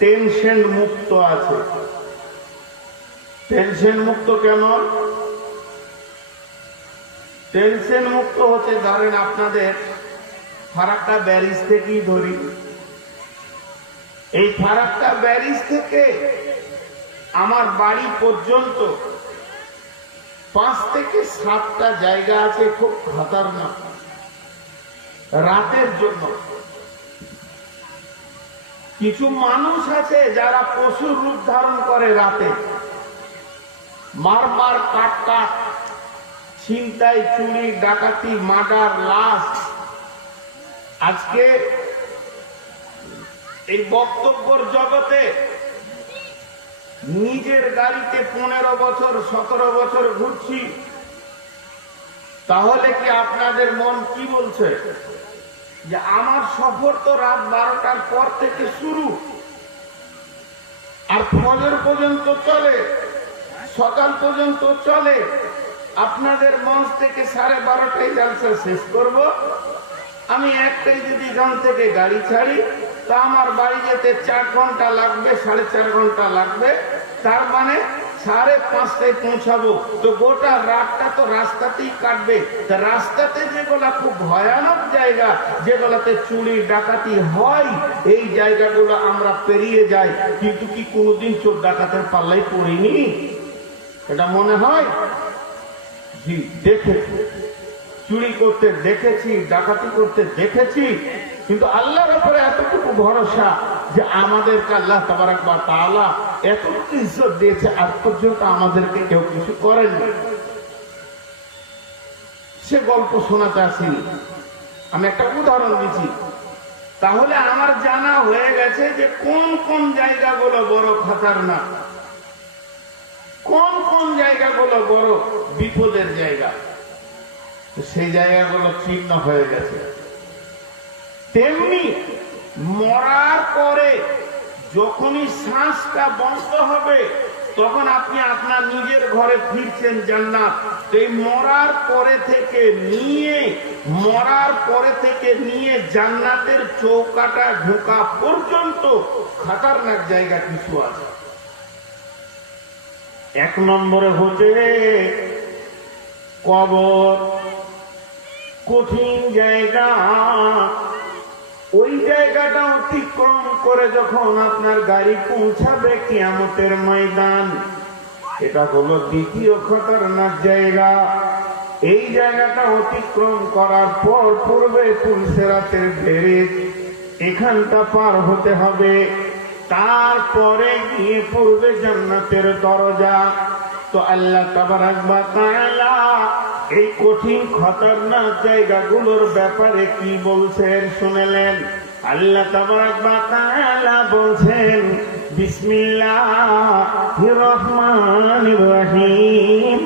টেনশন মুক্ত আছে। টেনশন মুক্ত কেমন? টেনশন মুক্ত হচ্ছে, ধরেন আপনাদের ফারাক্কা ব্যারিজ থেকেই ধরি, এই ফারাক্কা ব্যারিজ থেকে আমার বাড়ি পর্যন্ত 5 থেকে 7টা জায়গা আছে খুব খতরনাক রাতের জন্য। কিছু মানুষ আছে যারা পশুর রূপ ধারণ করে রাতে, মার কাট, ছিনতাই, চুরি, ডাকাতি, মার্ডার, লাশ। আজকে এই বক্তব্যের জগতে নিজের গাড়িতে 15 বছর 17 বছর ঘুরছি, তাহলে কি আপনাদের মন কি বলছে যে আমার সফর তো রাত 12টার পর থেকে শুরু, আর ফজর পর্যন্ত চলে, সকাল পর্যন্ত চলে। আপনাদের মঞ্চ থেকে 12:30টায় জালসা শেষ করব। আমি একটাই যদি গান থেকে গাড়ি ছাড়ি, তা আমার বাড়ি যেতে 4 ঘন্টা লাগবে, 4.5 ঘন্টা লাগবে। তার মানে 5:30টায় পৌঁছাবো। তো গোটা রাতটা তো রাস্তাতেই কাটবে। রাস্তাতে যেগুলা খুব ভয়ানক জায়গা, যেগুলাতে চুরি ডাকাতি হয়, এই জায়গাগুলো আমরা পেরিয়ে যাই, কিন্তু কি কোনোদিন চোর ডাকাতের পাল্লাই পড়িনি? এটা মনে হয়? জি, দেখেছি, চুরি করতে দেখেছি, ডাকাতি করতে দেখেছি, কিন্তু আল্লাহর উপরে এতটুকু ভরসা যে আমাদেরকে আল্লাহ তাবারাক ওয়া তাআলা এতটুকু ইজ্জত দিয়েছে, আজ পর্যন্ত আমাদেরকে কেউ কিছু করেননি। সে গল্প শোনাতে আসিনি, আমি একটা উদাহরণ দিচ্ছি। তাহলে আমার জানা হয়ে গেছে যে কোন কোন জায়গাগুলো বড় খতরনাক, কোন কোন জায়গাগুলো বড় বিপদের জায়গা, সেই জায়গাগুলো চিহ্ন হয়ে গেছে। তেমনি মরার পরে যখনই শ্বাসটা বন্ধ হবে, তখন আপনি আপনার নিজের ঘরে ফিরছেন জান্নাত। এই মরার পরে থেকে নিয়ে জান্নাতের চৌকাটা ঢোকা পর্যন্ত খতরনাক জায়গা কিছু আছে। 1 নম্বরে হচ্ছে কবর, কঠিন জায়গা। ওই জায়গাটা অতিক্রম করে যখন আপনার গাড়ি পৌঁছাবে কিয়ামতের ময়দান, এটা হলো দ্বিতীয় খতরনাক জায়গা। এই জায়গাটা অতিক্রম করার পর পূর্বে পুলসেরাতের ব্যারেজ, এখানটা পার হতে হবে। তারপরে গিয়ে পূর্বে জান্নাতের দরজা। তো আল্লাহ তাবারাক ওয়া তাআলা এই কঠিন খতরনাক জায়গাগুলোর ব্যাপারে কি বলছেন শুনলেন? আল্লাহ তাবারাক ওয়া তাআলা বলছেন, বিসমিল্লাহির রহমানির রহিম,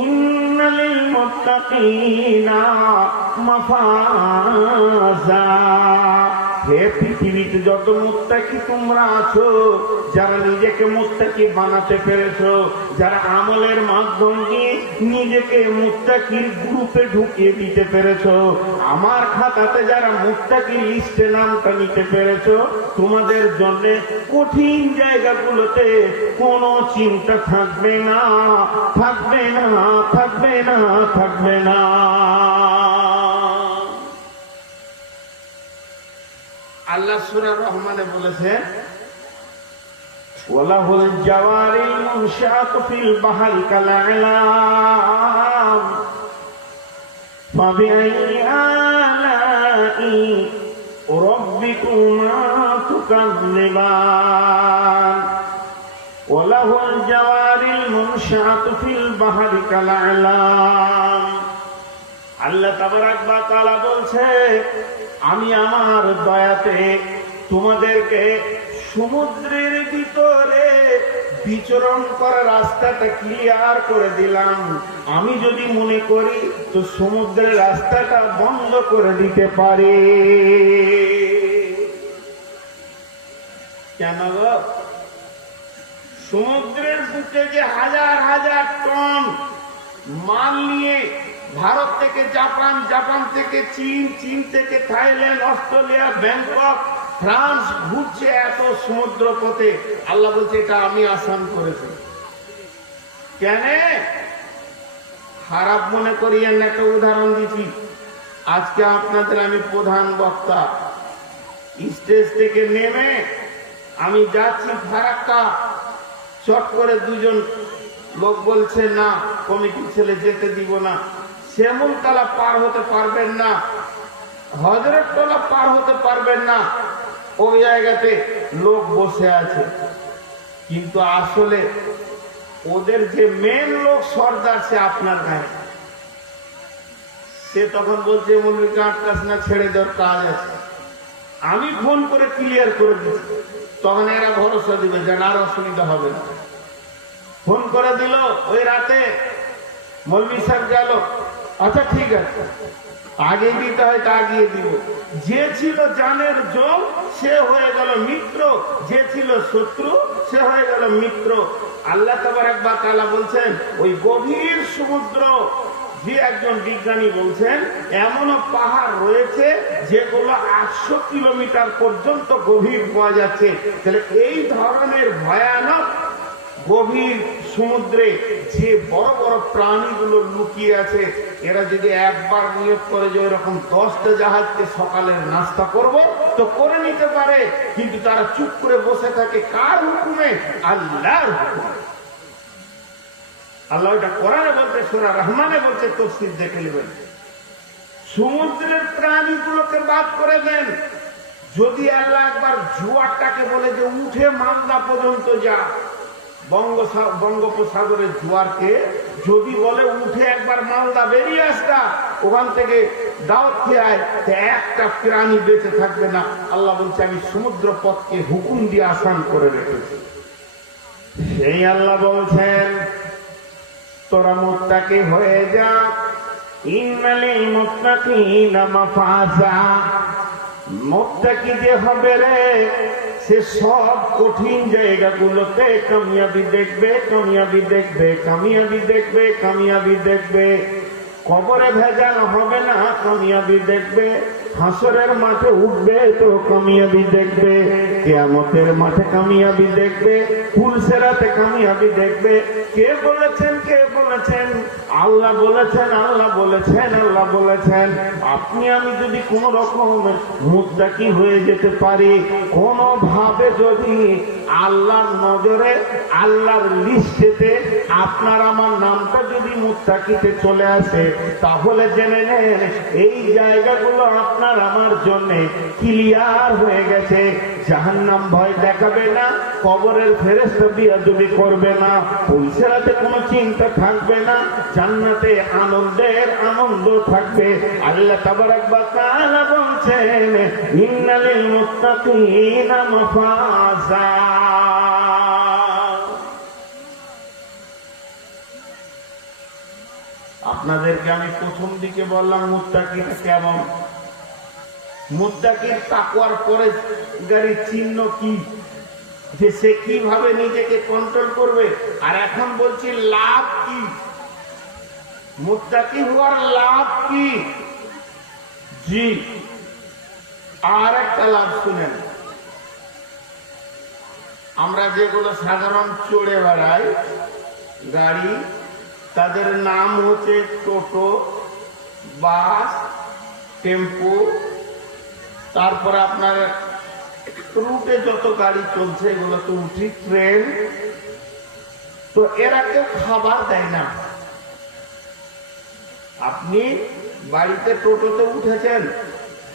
ইন্নাল মুত্তাকিনা মাফাজা। হে পৃথিবীতে যত মুত্তাকি তোমরা আছো, যারা নিজেকে মুত্তাকি বানাতে পেরেছো, যারা আমলের মাধ্যম দিয়ে নিজেকে মুত্তাকির গ্রুপে ঢুকিয়ে দিতে পেরেছো, আমার খাতাতে যারা মুত্তাকি লিস্টে নামটা নিতে পেরেছো, তোমাদের জন্য কঠিন জায়গাগুলোতে কোনো চিন্তা থাকবে না, থাকবে না, থাকবে না, থাকবে না। আল্লাহ সূরা রহমানে বলেছেন, ওয়ালাহুল জাওয়ারিল মুনশাআতু ফিল বাহরি কালআলাম ফাবিআইয়ি আলাই রাব্বিকুমা তুকাযযিবান। ওয়ালাহুল জাওয়ারিল মুনশাআতু ফিল বাহরি কালআলাম। আল্লাহ তাবারাক ওয়া তাআলা বলছে, আমি আমার দয়াতে তোমাদেরকে সমুদ্রের ভিতরে বিচরণ করার রাস্তাটা ক্লিয়ার করে দিলাম। আমি যদি মনে করি তো সমুদ্রের রাস্তাটা বন্ধ করে দিতে পারি। কেন গো? সমুদ্রের বুকে যে হাজার হাজার টন মাল নিয়ে ভারত থেকে জাপান, জাপান থেকে চীন, চীন থেকে থাইল্যান্ড, অস্ট্রেলিয়া, ব্যাংকক, ফ্রান্স ঘুরছে এত সমুদ্র পথে, আল্লাহ বলছে এটা আমি আসান করেছি। কেন? খারাপ মনে করিয়েন, একটা উদাহরণ দিচ্ছি। আজকে আপনাদের আমি প্রধান বক্তা, স্টেজ থেকে নেমে আমি যাচ্ছি ফারাক্কা, চট করে দুজন লোক বলছে না কমিটির ছেলে যেতে দিব না, শ্যামলতলা পার হতে পারবেন না, হযরততলা পার হতে পারবেন না, ওই জায়গাতে লোক বসে আছে। কিন্তু আসলে ওদের যে মেন লোক সর্দার সে আপনার গায়ে। সে তখন বলছে মৌলভীকে আটকাস না, ছেড়ে দেওয়ার কাজ আছে। আমি ফোন করে ক্লিয়ার করে দিচ্ছি, তখন এরা ভরসা দিবে যে আর অসুবিধা হবে না। ফোন করে দিল ওই রাতে, মৌলভী সাহেব গেল, আচ্ছা ঠিক আছে, আগে দিতে হয় তা আগিয়ে দিব। যে ছিল জানের যোগ সে হয়ে গেল মিত্র, যে ছিল শত্রু সে হয়ে গেল মিত্র। আল্লাহ তাবারক ওয়া তাআলা বলছেন ওই গভীর সমুদ্র, যে একজন বিজ্ঞানী বলছেন এমনও পাহাড় রয়েছে যেগুলো 800 কিলোমিটার পর্যন্ত গভীর পাওয়া যাচ্ছে। তাহলে এই ধরনের ভয়ানক গভীর সমুদ্রে যে বড় বড় প্রাণীগুলো লুকিয়ে আছে, এরা যদি একবার নিয়োগ করে যে এরকম 10টা জাহাজকে সকালের নাস্তা করব তো করে নিতে পারে, কিন্তু তারা চুপ করে বসে থাকে কার হুকুমে? আল্লাহর হুকুমে। আল্লাহ এটা কোরআনে বলতে, সূরা রহমানে বলতে, তাফসীর দেখে নেবেন। সমুদ্রের প্রাণীগুলোকে বাদ করে দেন। যদি আল্লাহ একবার জোয়ারটাকে বলে যে উঠে মালদা পর্যন্ত যা, বঙ্গোপসাগরের জোয়ারকে যদি বলে উঠে একবার মালদা বেরিয়ে আসতা, ওখান থেকে দাওয়াত খেয়ে আয়, একটা প্রাণী বেঁচে থাকবে না। আল্লাহ বলছে আমি সমুদ্র পথকে হুকুম দিয়ে আসান করে রেখেছি। সেই আল্লাহ বলছেন তোরা মুত্তাকি হয়ে যা, ইন্নাল মুত্তাকিনা মাফাজা। মুত্তাকি যে হবে রে, সে সব কঠিন জায়গাগুলোতে কামিয়াবি দেখবে, কামিয়াবি দেখবে, কামিয়াবি দেখবে, কামিয়াবি দেখবে। কবরে ভেজাল হবে না, কামিয়াবি দেখবে। হাসরের মাঠে উঠবে তো কামিয়াবি দেখবে, কিয়ামতের মাঠে কামিয়াবি দেখবে, পুলসেরাতে কামিয়াবি দেখবে। কে বলেছেন? কে বলেছেন? আল্লাহ বলেছেন, আল্লাহ বলেছেন, আল্লাহ বলেছেন। আপনি আমি যদি কোন রকম মুত্তাকি হয়ে যেতে পারি, কোন ভাবে যদি আল্লাহর নজরে, আল্লাহর লিস্টেতে আপনার আমার নামটা যদি মুত্তাকিতে চলে আসে, তাহলে জেনে নেন এই জায়গাগুলো আপনার আমার জন্য ক্লিয়ার হয়ে গেছে। জাহান্নাম ভয় দেখাবে না, কবরের ফেরেশতা বিয়াদবি করবে না, পুলসেরাতে কোনো চিন্তা থাকবে না, জান্নাতে আনন্দের আনন্দ থাকবে। আল্লাহ তাবারক ওয়া তাআলা বলছেন ইন্নাল মুত্তাকিনা মাফাজা। আপনাদেরকে আমি প্রথম দিকে বললাম মুত্তাকিটা কেমন, মুত্তাকির তাকওয়ার পরে গাড়ির চিহ্ন কি, যে সে কিভাবে নিজেকে কন্ট্রোল করবে। আর এখন বলছি লাভ কি, মুত্তাকি হওয়ার লাভ কি। জি, আর একটা লাভ শুনেন। আমরা যেগুলো সাধারণ চড়ে বেড়াই গাড়ি, তাদের নাম হচ্ছে টোটো, বাস, টেম্পো, তারপরে আপনার রুটে যত গাড়ি চলছে এগুলো তো উঠি, ট্রেন। তো এরা কেউ খাবার দেয় না। আপনি বাড়িতে টোটোতে উঠেছেন,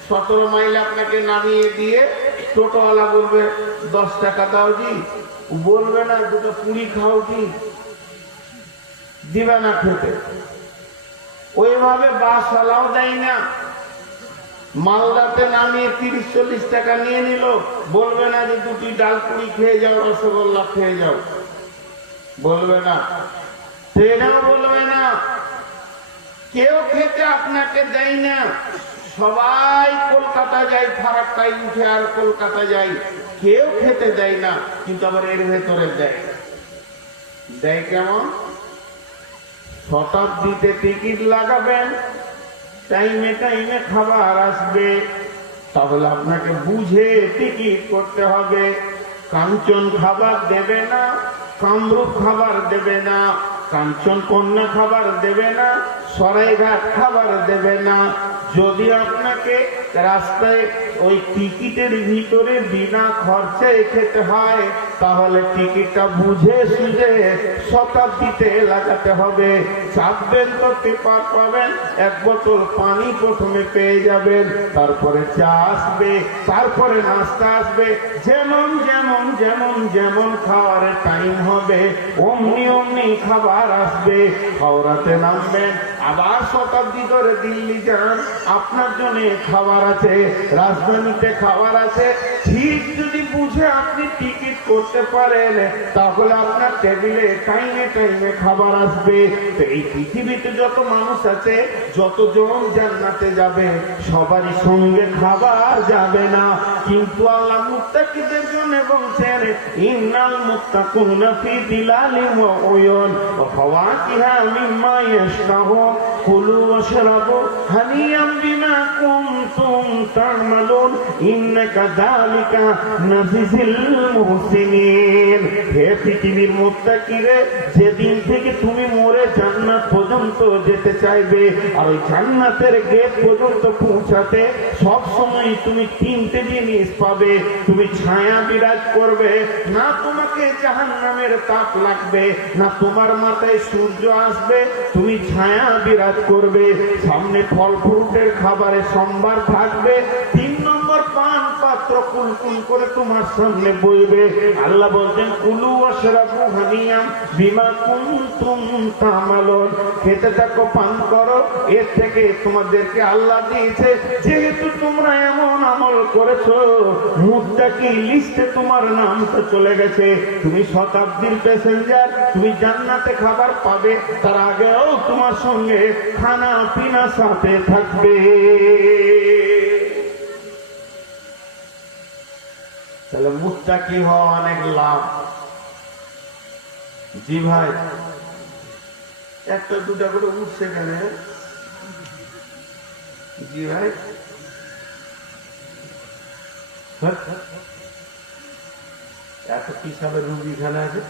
17 মাইল আপনাকে নামিয়ে দিয়ে টোটোওয়ালা বলবে 10 টাকা দাও জি, বলবে না দুটো পুরি খাও জি, দিবে না খেতে। ওইভাবে বাসওয়ালাও দেয় না। মালদাতে নামিয়ে 30-40 টাকা নিয়ে নিল, বলবে না যে দুটি ডাল পুরি খেয়ে যাও, রসগোল্লা খেয়ে যাও, বলবে না। ট্রেনেও বলবে না, কেউ খেতে আপনাকে দেয় না। সবাই কলকাতা যায়, ফারাক্কায় উঠে আর কলকাতা যায়, কেউ খেতে দেয় না। কিন্তু আবার এর ভেতরে দেয়। দেয় কেমন? শতাব্দীতে টিকিট লাগাবেন, টাইমে টাইমে খাবার আসবে, তাহলে আপনাকে বুঝে টিকিট করতে হবে। কাঞ্চন খাবার দেবে না, কামরূপ খাবার দেবে না, কাঞ্চন কন্যা খাবার দেবে না, সরাইঘাট খাবার দেবে না, যদি আপনাকে রাস্তায় ওই টিকিটের ভিতরে বিনা খরচায় খেতে হয়, তাহলে টিকিটটা বুঝে সুঝে শতাব্দীতে লাগাতে হবে। চাপবেন তো পেপার পাবেন, এক বোতল পানি প্রথমে পেয়ে যাবেন, তারপরে চা আসবে, তারপরে নাস্তা আসবে। যেমন যেমন যেমন যেমন খাওয়ারের টাইম হবে অমনি অমনি খাবার আসবে। হাওড়াতে নামবেন, আবার শতাব্দী ধরে দিল্লি যান, আপনার জন্য খাবার আছে, রাজধানীতে খাবার আছে। ঠিক যদি বুঝে আপনি টিকিট করতে পারেন, তাহলে আপনার টেবিলে টাইমে টাইমে খাবার আসবে। তো এই পৃথিবীতে যত মানুষ আছে, যতজন জান্নাতে যাবে, সবারই সঙ্গে খাবার যাবে না। কিন্তু আল্লাহ মুত্তাকিদের জন্য বলছেন, ইন্নাল মুত্তাকুনা ফি দিলালিন ওয়া উয়ুন ওয়া ফাওয়াকিহা মিম্মা ইয়াশতাহুন কুলু ওয়াশরাবু হানিয়াম বিমা কুনতুম তা'মালুন ইন্না কাযালিকা নাজিজিল মুহসিনিন। হে পৃথিবীর মুত্তাকিরে, যেদিন থেকে তুমি মরে জান্নাত পর্যন্ত যেতে চাইবে, আর ওই জান্নাতের গেট পর্যন্ত পৌঁছাতে সব সময় তুমি তিনটে জিনিস পাবে। তুমি ছায়া বিরাজ করবে না, তোমাকে জাহান্নামের তাপ লাগবে না, তোমার মাথায় সূর্য আসবে, তুমি ছায়া বিরাজ করবে। সামনে ফল ফ্রুটের খাবারের সম্ভার থাকবে। 3 নম্বর পান পাত্র কুলকুল করে তোমার সামনে বইবে। আল্লাহ বলছেন, কুলু ওয়াশরাবু হানিয়াম বিমা কুনতুম তা'মালুন। খেতে থাকো, পান করো, এর থেকে তোমাদেরকে আল্লাহ দিয়েছে। যেহেতু তোমরা এমন আমল করেছো, মুত্তাকি লিস্টে তোমার নাম তো চলে গেছে। তুমি শতাব্দীর প্যাসেঞ্জার, তুমি জান্নাতে খাবার পাবে, তার আগেও তোমার সঙ্গে খানা পিনা সাথে থাকবে। তাহলে মুত্তাকি হওয়া অনেক লাভ। জি ভাই, একটা দুটা করে উঠছে কেন? জি ভাই, এত পিসাবের রুগী এখানে আছে,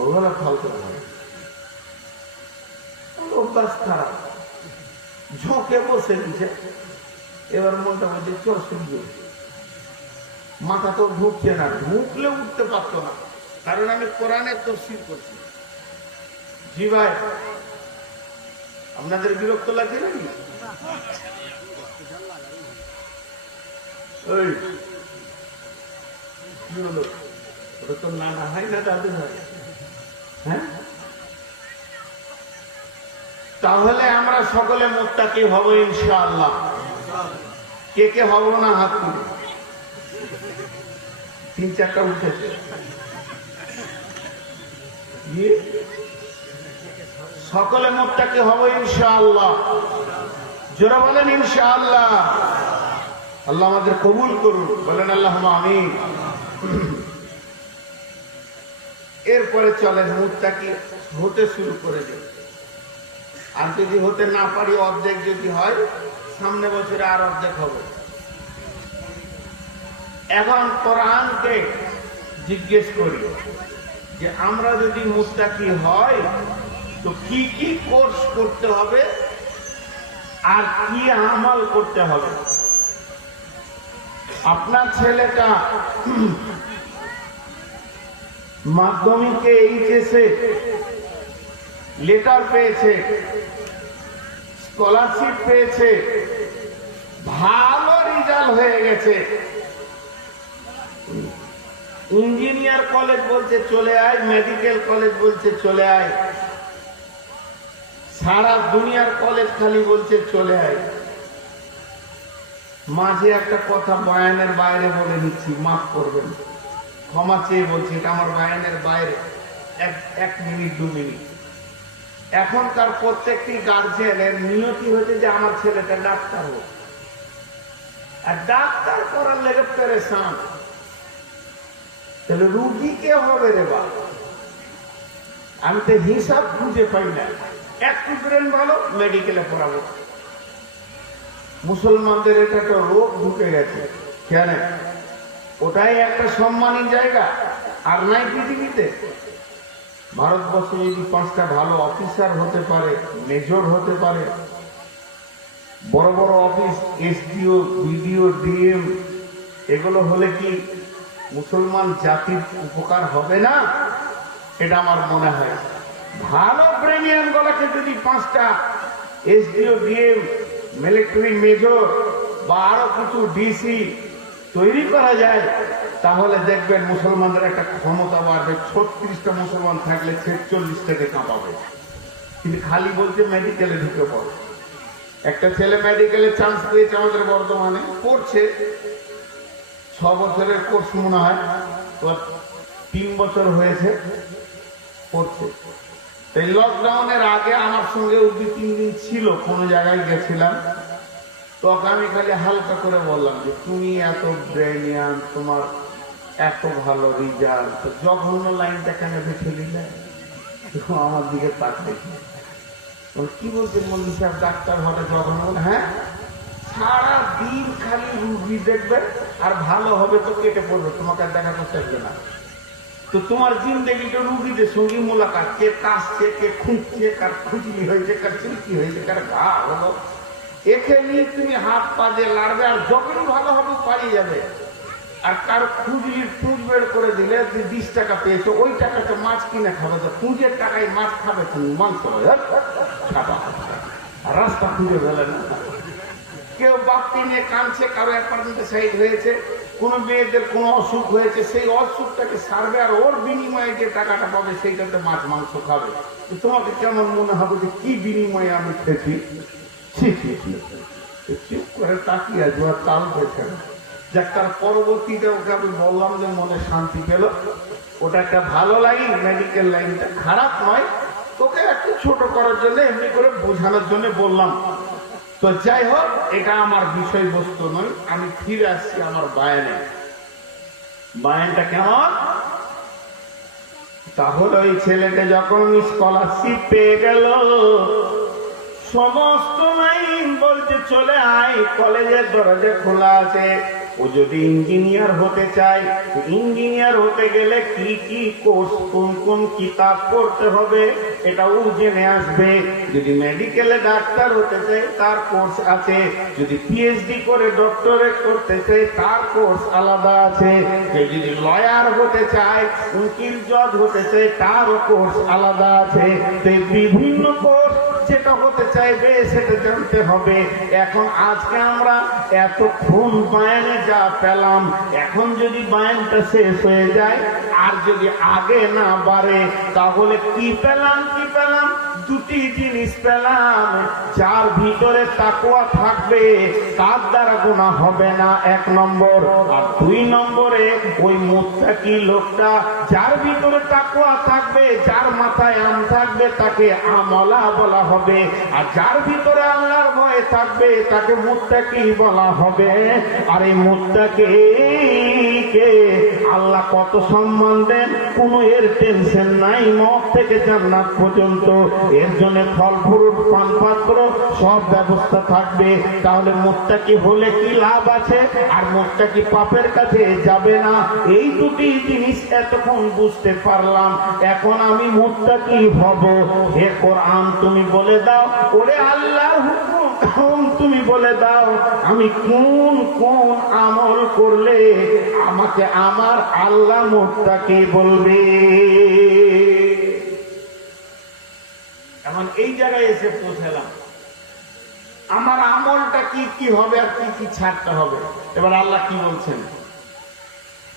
ওগুলো ফালতু অভ্যাস খারাপ, ঝোঁকে বসে দিছে। এবার মনটা বলছে চল শুনবো, মাথা তো ঢুকছে না, ঢুকলে উঠতে পারতো না, কারণ আমি কোরআনের তাফসীর করছি। জি ভাই, আপনাদের বিরক্ত লাগছে নাকি? ওই কি হলো, ওটা তো নানা হয় না দাদু হয়। হ্যাঁ, তাহলে আমরা সকলে মুত্তাকি হব ইনশাআল্লাহ। কে কে হব না হাত তুলে? 3-4টা উঠেছে। সকলে মুত্তাকি হব ইনশাআল্লাহ। জোরে বলেন ইনশাআল্লাহ। আল্লাহ আমাদের কবুল করুন, বলেন আল্লাহুম্মা আমিন। এরপরে চলেন মুত্তাকি হতে শুরু করে দেন। আর যদি হতে না পারি, অর্ধেক যদি হয়, সামনে বছরে আর অর্ধেক হবে। এখন কোরআনকে জিজ্ঞেস করি যে আমরা যদি মুত্তাকি হয় তো কি কি কোর্স করতে হবে আর কি আমল করতে হবে। আপনার ছেলেটা মাধ্যমিকে এইচএসে লেটার পেয়েছে, স্কলারশিপ পেয়েছে, ভালো রেজাল্ট হয়ে গেছে। ইঞ্জিনিয়ার কলেজ বলছে চলে আয়, মেডিকেল কলেজ বলছে চলে আয়, সারা দুনিয়ার কলেজ খালি বলছে চলে আয়। মাঝে একটা কথা বয়ানের বাইরে বলে নিচ্ছি, মাফ করবেন, ক্ষমা চেয়ে বলছি, এটা আমার বয়ানের বাইরে, 1 মিনিট 2 মিনিট। এখনকার প্রত্যেকটি গার্জিয়ানের নিয়তি হচ্ছে যে আমার ছেলেটা ডাক্তার হোক, আর ডাক্তার করার লেগে পেরেশান। তাহলে রুগী কে হবে রে বা? আমি তো হিসাব খুঁজে পাই না। একটু ব্রেন ভালো, মেডিকেলে পড়াবো। মুসলমানদের এটা একটা রোগ ঢুকে গেছে। কেন? ওটাই একটা সম্মানী জায়গা, আর নাই পৃথিবীতে। ভারতবর্ষে যদি 5টা ভালো অফিসার হতে পারে, মেজর হতে পারে, বড় বড় অফিস, এসডিও, বিডিও, ডিএম, এগুলো হলে কি মুসলমান জাতির উপকার হবে না? এটা আমার মনে হয়। ভালো ব্রেনিয়ান গুলাকে যদি 5টা এসডিও, ডিএম, মিলিটারি মেজর বা আরো কিছু ডিসি তৈরি করা যায়, তাহলে দেখবেন মুসলমানদের একটা ক্ষমতা বাড়বে। 36টা মুসলমান থাকলে 46টাকে কাঁপাবে। কিন্তু খালি বলছে মেডিকেলে ঢুকে পড়ে। একটা ছেলে মেডিকেলে চান্স পেয়েছে আমাদের বর্ধমানে, পড়ছে 6 বছরের কোর্স মনে হয়, 3 বছর হয়েছে পড়ছে। এই লকডাউনের আগে আমার সঙ্গে 2-3 দিন ছিল, কোনো জায়গায় গেছিলাম, তখন আমি খালি হালকা করে বললাম যে তুমি এত ব্রেনিয়ান, তোমার এত ভালো রেজাল্ট, জঘন্য লাইনটা কেন বেছে নিলে? আমার দিকে তাকিয়ে কি বলছেন মন্দির সাহেব, ডাক্তার হবে জঘন্য? হ্যাঁ, সারা দিন খালি রুগী দেখবে আর ভালো হবে তো কেটে পড়বে, তোমাকে আর দেখা করতে আসবে না। তো তোমার জিন্দেগিটা রুগীদের সঙ্গে মোলাকাত, কে কাশছে, কে খুঁজছে, কার খুঁজলি হয়েছে, কার চুলকি হয়েছে, কার ঘা হলো, এখানে তুমি হাত পা দিয়ে লাড়বে আর যখন ভালো হবে পালিয়ে যাবে। আর কার খুঁজলির পুঁজ বের করে দিলে 20 টাকা পেয়েছো, ওই টাকাতে মাছ কিনে খাবে, তো পুঁজের টাকায় মাছ খাবে, তুমি মাংস খাবা, আর রাস্তা খুঁজে ফেলে না। কেউ বাপকে নিয়ে কাঁদছে, কারো অ্যাপার্টমেন্টে সাইড হয়েছে, কোনো মেয়েদের কোনো অসুখ হয়েছে, সেই অসুখটাকে সারবে আর ওর বিনিময়ে যে টাকাটা পাবে সেইটাতে মাছ মাংস খাবে। তোমাকে কেমন মনে হবে যে কি বিনিময়ে আমি খেয়েছি? চুপ করে তাকিয়ে আসবো আর তাল পেয়েছে। যাক, তার পরবর্তীতে ওকে আমি বললাম যে মনে শান্তি পেল, ওটা একটা ভালো লাইন, মেডিকেল লাইনটা খারাপ নয়, তোকে একটু ছোট করার জন্য, এমনি করে বোঝানোর জন্য বললাম। তো যাই হোক, এটা আমার বিষয়বস্তু নয়, আমি ফিরে আসছি আমার বায়ানে। বায়ানটা কেমন? তাহলে ওই ছেলেটা যখন স্কলারশিপ পেয়ে গেল, সমস্ত লাইন বলতে চলে আয়, কলেজের দরজা খোলা আছে। ও যদি ইঞ্জিনিয়ার হতে চায়, ইঞ্জিনিয়ার হতে গেলে কি কি কোর্স, কোন কোন কিতাব পড়তে হবে, এটাও জেনে আসবে। যদি মেডিকেলে ডাক্তার হতে চায় তার কোর্স আছে, যদি পিএইচডি করে ডক্টরেট করতে চায় তার কোর্স আলাদা আছে, যদি লয়ার হতে চায়, উকিল জজ হতে চায় তারও কোর্স আলাদা আছে। বিভিন্ন কোর্স যেটা হতে চাইবে সেটা জানতে হবে। এখন আজকে আমরা এতক্ষণ বায়ানে যা পেলাম, এখন যদি বায়ানটা শেষ হয়ে যায় আর যদি আগে না বাড়ে, তাহলে কি পেলাম? কি পেলাম? দুটি জিনিস পেলাম। যার ভিতরে তাকওয়া থাকবে তার দ্বারা গুনাহ হবে না, 1 নম্বর। আর 2 নম্বরে ওই মুত্তাকি লোকটা, যার ভিতরে তাকওয়া থাকবে, যার মাথায় আম থাকবে, তাকে আমলা বলা হবে। আর যার ভিতরে আল্লাহর ভয় থাকবে তাকে মুত্তাকি বলা হবে। আর এই মুত্তাকিকে আল্লাহ কত সম্মান দেন, কোনো এর টেনশন নাই, মত থেকে জান্নাত পর্যন্ত এর জন্য ফল ফ্রুট, পান পাত্র সব ব্যবস্থা থাকবে। তাহলে মুত্তাকি হলে কি লাভ আছে? আর মুত্তাকি পাপের কাছে যাবে না। এই দুটি জিনিস এতক্ষণ বুঝতে পারলাম, এখন আমি মুত্তাকি হব। হে কোরআন তুমি বলে দাও, ওরে আল্লাহর হুকুম তুমি বলে দাও, আমি কোন কোন আমল করলে আমাকে আমার আল্লাহ মুত্তাকি বলবে। এখন এই জায়গায় এসে পৌঁছালাম, আমার আমলটা কি কি হবে আর কি কি ছাড়তে হবে। এবার আল্লাহ কি বলছেন?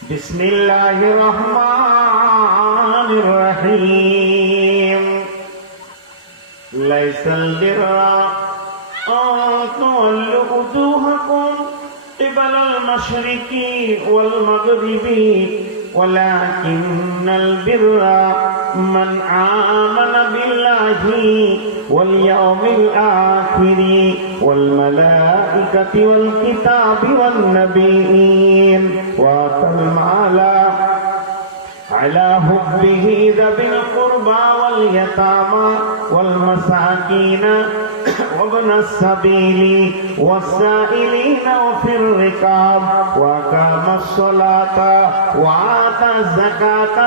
বিসমিল্লাহির রহমানির রহিম। লাইসাল বিররা আন তুওয়াল্লু উজুহাকুম কিবালাল মাশরিকি ওয়াল মাগরিবি ওয়ালাকিন্নাল বিররা মান আমানা বিল্লাহি ওয়াল ইয়াউমিল আখিরি ওয়াল মালাইকাতি ওয়াল কিতাবি ওয়ান নাবিয়্যিন ওয়া আতাল মালা على حبه ذوي القربى واليتامى والمساكين وابن السبيل والسائلين وفي الركاب وأقام الصلاة وآتى الزكاة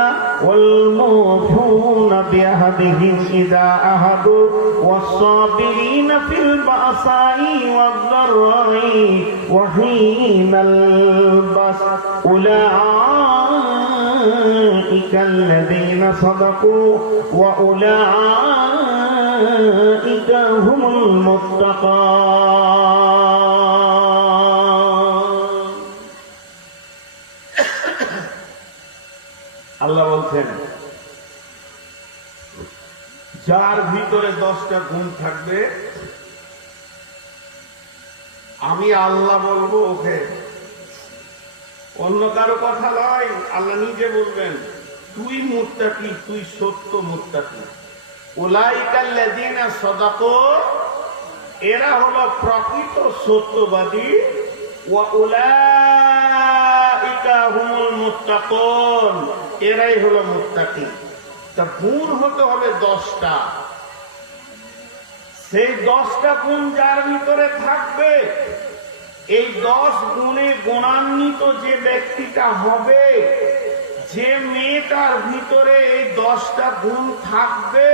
والموفون بعهدهم إذا عاهدوا والصابرين في البأساء والضراء وحين البأس أولئك الذين صدقوا وأولئك هم المتقون আল্লাহ বলছেন যার ভিতরে 10টা গুণ থাকবে আমি আল্লাহ বলবো ওকে, অন্য কারো কথা নয়, আল্লাহ নিজে বলবেন তুই মুত্তাকি, তুই সত্য মুত্তাকি। উলাইকাল্লাযীনা সাদাকু, এরা হলো প্রকৃত সত্যবাদী। ওয়া উলাইকা হুমুল মুত্তাকুন, এরাই হলো মুত্তাকি। তা গুণ হতে হবে 10টা। সেই 10টা গুণ যার ভিতরে থাকবে, এই 10 গুণে গুণান্বিত যে ব্যক্তিটা হবে, যে মেয়েটার ভিতরে এই 10টা গুণ থাকবে,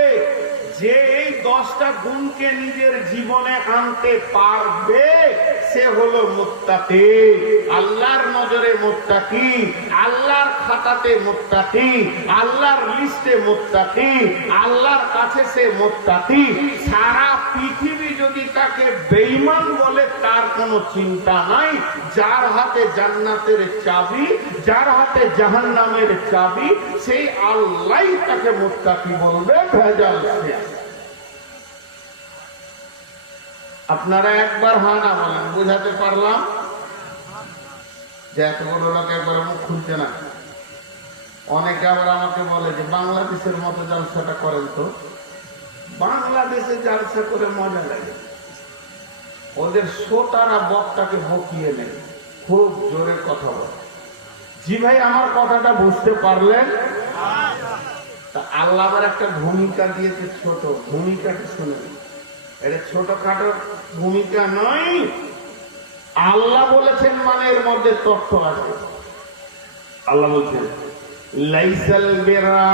যে এই 10টা গুণকে নিজের জীবনে আনতে পারবে, সে হলো মুত্তাকি। আল্লাহর নজরে মুত্তাকি, আল্লাহর খাতাতে মুত্তাকি, আল্লাহর লিস্টে মুত্তাকি, আল্লাহর কাছে সে মুত্তাকি। সারা পৃথিবী যদি তাকে বেঈমান বলে তার কোনো চিন্তা নাই। যার হাতে জান্নাতের চাবি, যার হাতে জাহান্নামের চাবি, সেই আল্লাহই তাকে মুত্তাকি বলবে, ভেজাল সে। আপনারা একবার হা না বলেন, বুঝাতে পারলাম? যে এত বড় লোক একবার মুখ খুলছে না। অনেকে আবার আমাকে বলে যে বাংলাদেশের মতো জলসাটা করেন তো। বাংলাদেশে জলসা করে মজা লাগে, ওদের শ্রোতারা বক্তাকে বকিয়ে নেয়, খুব জোরে কথা বলে। জি ভাই, আমার কথাটা বুঝতে পারলেন? আল্লাহ আবার একটা ভূমিকা দিয়েছে, ছোট ভূমিকাটা শুনে। এটা ছোটখাটো ভূমিকা নয়, আল্লাহ বলেছেন মানে এর মধ্যে তথ্য আছে। আল্লাহ বলছেন লাইসাল বিররা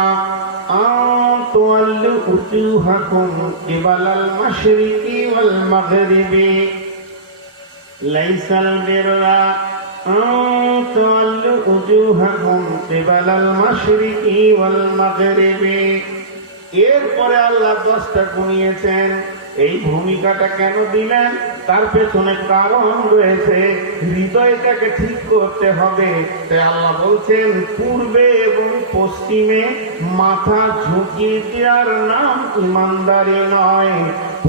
আন তুওয়াল্লু উজুহাকুম কিবালাল মাশরিকি ওয়াল মাগরিবি। লাইসাল বিররা আন তুওয়াল্লু উজুহাকুম কিবালাল মাশরিকি ওয়াল মাগরিবি। এরপরে আল্লাহ 10টা গুনিয়েছেন। এই ভূমিকাটা কেন দিলেন? তার পেছনে কারণ রয়েছে। হৃদয়টাকে ঠিক করতে হবে। তাই আল্লাহ বলছেন পূর্বে এবং পশ্চিমে মাথা ঝুঁকিয়ে দেওয়ার নাম ইমানদারি নয়।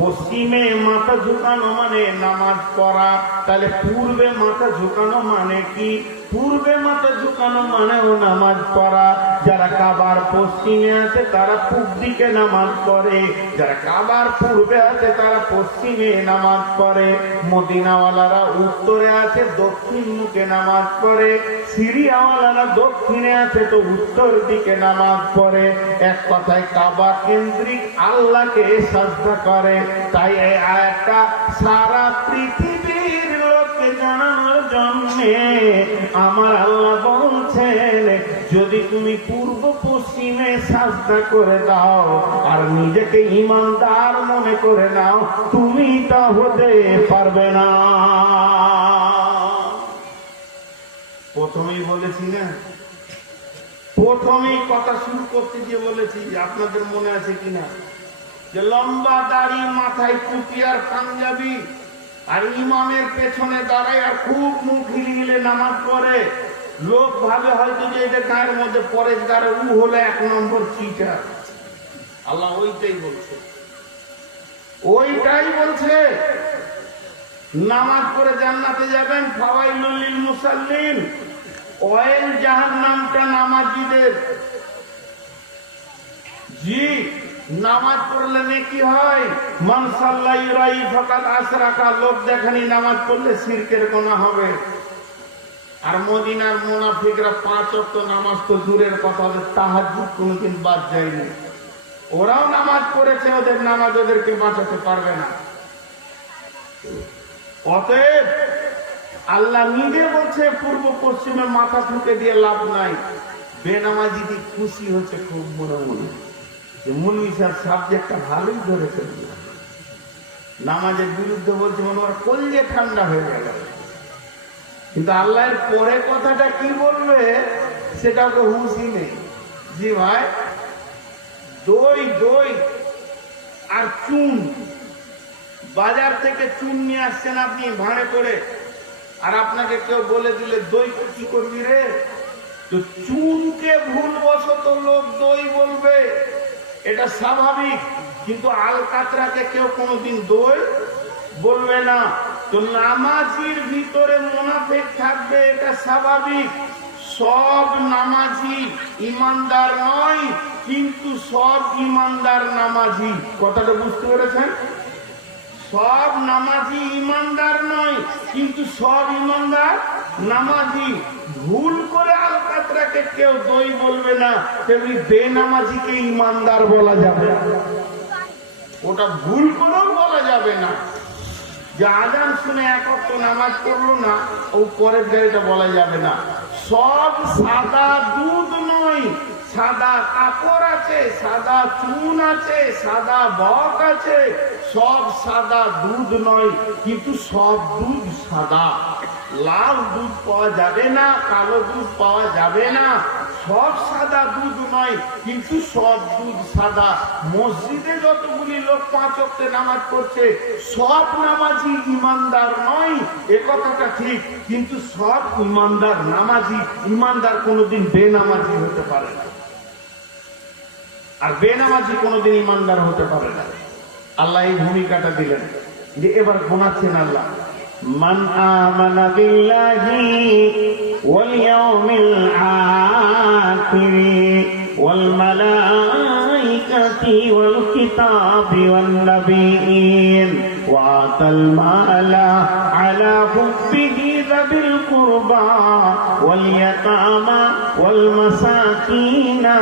পশ্চিমে মাথা ঝুঁকানো মানে নামাজ পড়া। তাহলে পূর্বে মাথা ঝুঁকানো মানে কি? পূর্বে মাথা ঝুঁকানো মানেও নামাজ পড়া। যারা কাবার পশ্চিমে আছে তারা পূব দিকে নামাজ পড়ে, যারা কাবার পূর্বে আছে তারা পশ্চিমে নামাজ পড়ে। মদিনাওয়ালারা উত্তরে আছে, দক্ষিণ মুখে নামাজ পড়ে। সিরিয়াওয়ালারা দক্ষিণে আছে তো উত্তর দিকে নামাজ পড়ে। এক কথায় কাবা কেন্দ্রিক আল্লাহকে সাজদা করে। তাই এই আয়াতটা সারা পৃথিবীর লোককে জানানোর জন্যে আমার আল্লাহ বলছেন, যদি তুমি পূর্ব পশ্চিমে সাজদা করে দাও আর নিজেকে ইমানদার মনে করে নাও, তুমি তা হতে পারবে না। প্রথমেই বলেছি না, প্রথমেই কথা শুরু করতে গিয়ে বলেছি, আপনাদের মনে আছে কিনা, যে লম্বা দাড়ি, মাথায় টুপি আর পাঞ্জাবি, আর ইমামের পেছনে দাঁড়ায় আর খুব মুখ হিলিয়ে নামাজ পড়ে। লোক ভাবে হয়তো যে এটা গায়ের মধ্যে পরেশগারে, ও হলো 1 নম্বর চিটার। আল্লাহ ওইটাই বলছে, ওইটাই বলছে। নামাজ পড়ে জান্নাতে যাবেন, ফাওয়াইলুল লিল মুসাল্লিন। ওয়াইল জাহান্নামটা নামাজীদের। জি, নামাজ পড়লে নেকি হয়। মান সাল্লা ইউরাই ফাকাদ আশরাকা, লোক দেখানি নামাজ পড়লে শিরকের গুনাহ হবে। আর মদিনার মুনাফিকরা 5 ওয়াক্ত নামাজ তো দূরের কথা, ওদের তাহাজ্জুদ কোনোদিন বাদ যায়নি। ওরাও নামাজ পড়েছে, ওদের নামাজ ওদেরকে বাঁচাতে পারবে না। অতএব আল্লাহ নিজে বলছে পূর্ব পশ্চিমে মাথা ঠুকে দিয়ে লাভ নাই। বেনামাজিটি খুশি হচ্ছে খুব মনে মনে যে মুলবি সাহেব সাবজেক্টটা ভালোই ধরেছে, নামাজের বিরুদ্ধে বলছে, মনে ওর কলজে ঠান্ডা হয়ে গেল। কিন্তু আল্লাহর পরে কথাটা কি বলবে সেটা ওকে হুঁশই নেই। জি ভাই, দই দই আর চুন, বাজার থেকে চুন নিয়ে আসছেন আপনি ভাঁড়ে করে, আর আপনাকে কেউ বলে দিলে দই কি করবি রে, তো চুনকে ভুলবশত লোক দই বলবে, এটা স্বাভাবিক। কিন্তু আল কাতরাকে কেউ কোনোদিন দই বলবে না। তো নামাজির ভিতরে মুনাফিক থাকবে, এটা স্বাভাবিক। সব নামাজি ইমানদার নয়, কিন্তু সব ইমানদার নামাজি। কথাটা বুঝতে পেরেছেন? সব নামাজি ইমানদার নয়, কিন্তু সব ইমানদার নামাজি। ভুল করে আল কাতরাকে কেউ দই বলবে না, তেমনি বেনামাজিকে ইমানদার বলা যাবে, ওটা ভুল করেও বলা যাবে না। যে আজান শুনে এক ওয়াক্ত নামাজ পড়লো না, ও পরের গাড়িটা বলা যাবে না। সব সাদা দুধ নয়, সাদা কাপড় আছে, সাদা চুন আছে, সাদা বক আছে। সব সাদা দুধ নয়, কিন্তু সব দুধ সাদা। লাল দুধ পাওয়া যাবে না, কালো দুধ পাওয়া যাবে না। সব সাদা দুধ নয়, কিন্তু সব দুধ সাদা। মসজিদে যতগুলি লোক 5 ওয়াক্তে নামাজ পড়ছে, সব নামাজি ইমানদার নয়, এ কথাটা ঠিক। কিন্তু সব ইমানদার নামাজি। ইমানদার কোনোদিন বেনামাজি হতে পারে না, আর বেনামাজি কোনোদিন ইমানদার হতে পারে না। আল্লাহ এই ভূমিকাটা দিলেন। যে এবার গোনাচ্ছেন আল্লাহ, মান আমানা বিল্লাহি ওয়াল ইয়াউমিল আখির ওয়াল মালাইকাতি ওয়াল কিতাবি ওয়ান নাবিয়্যিন ওয়া আতাল মালা আলা হুব্বিহি যাবিল কুরবা ওয়াল ইয়াতামা ওয়াল মাসাকিনা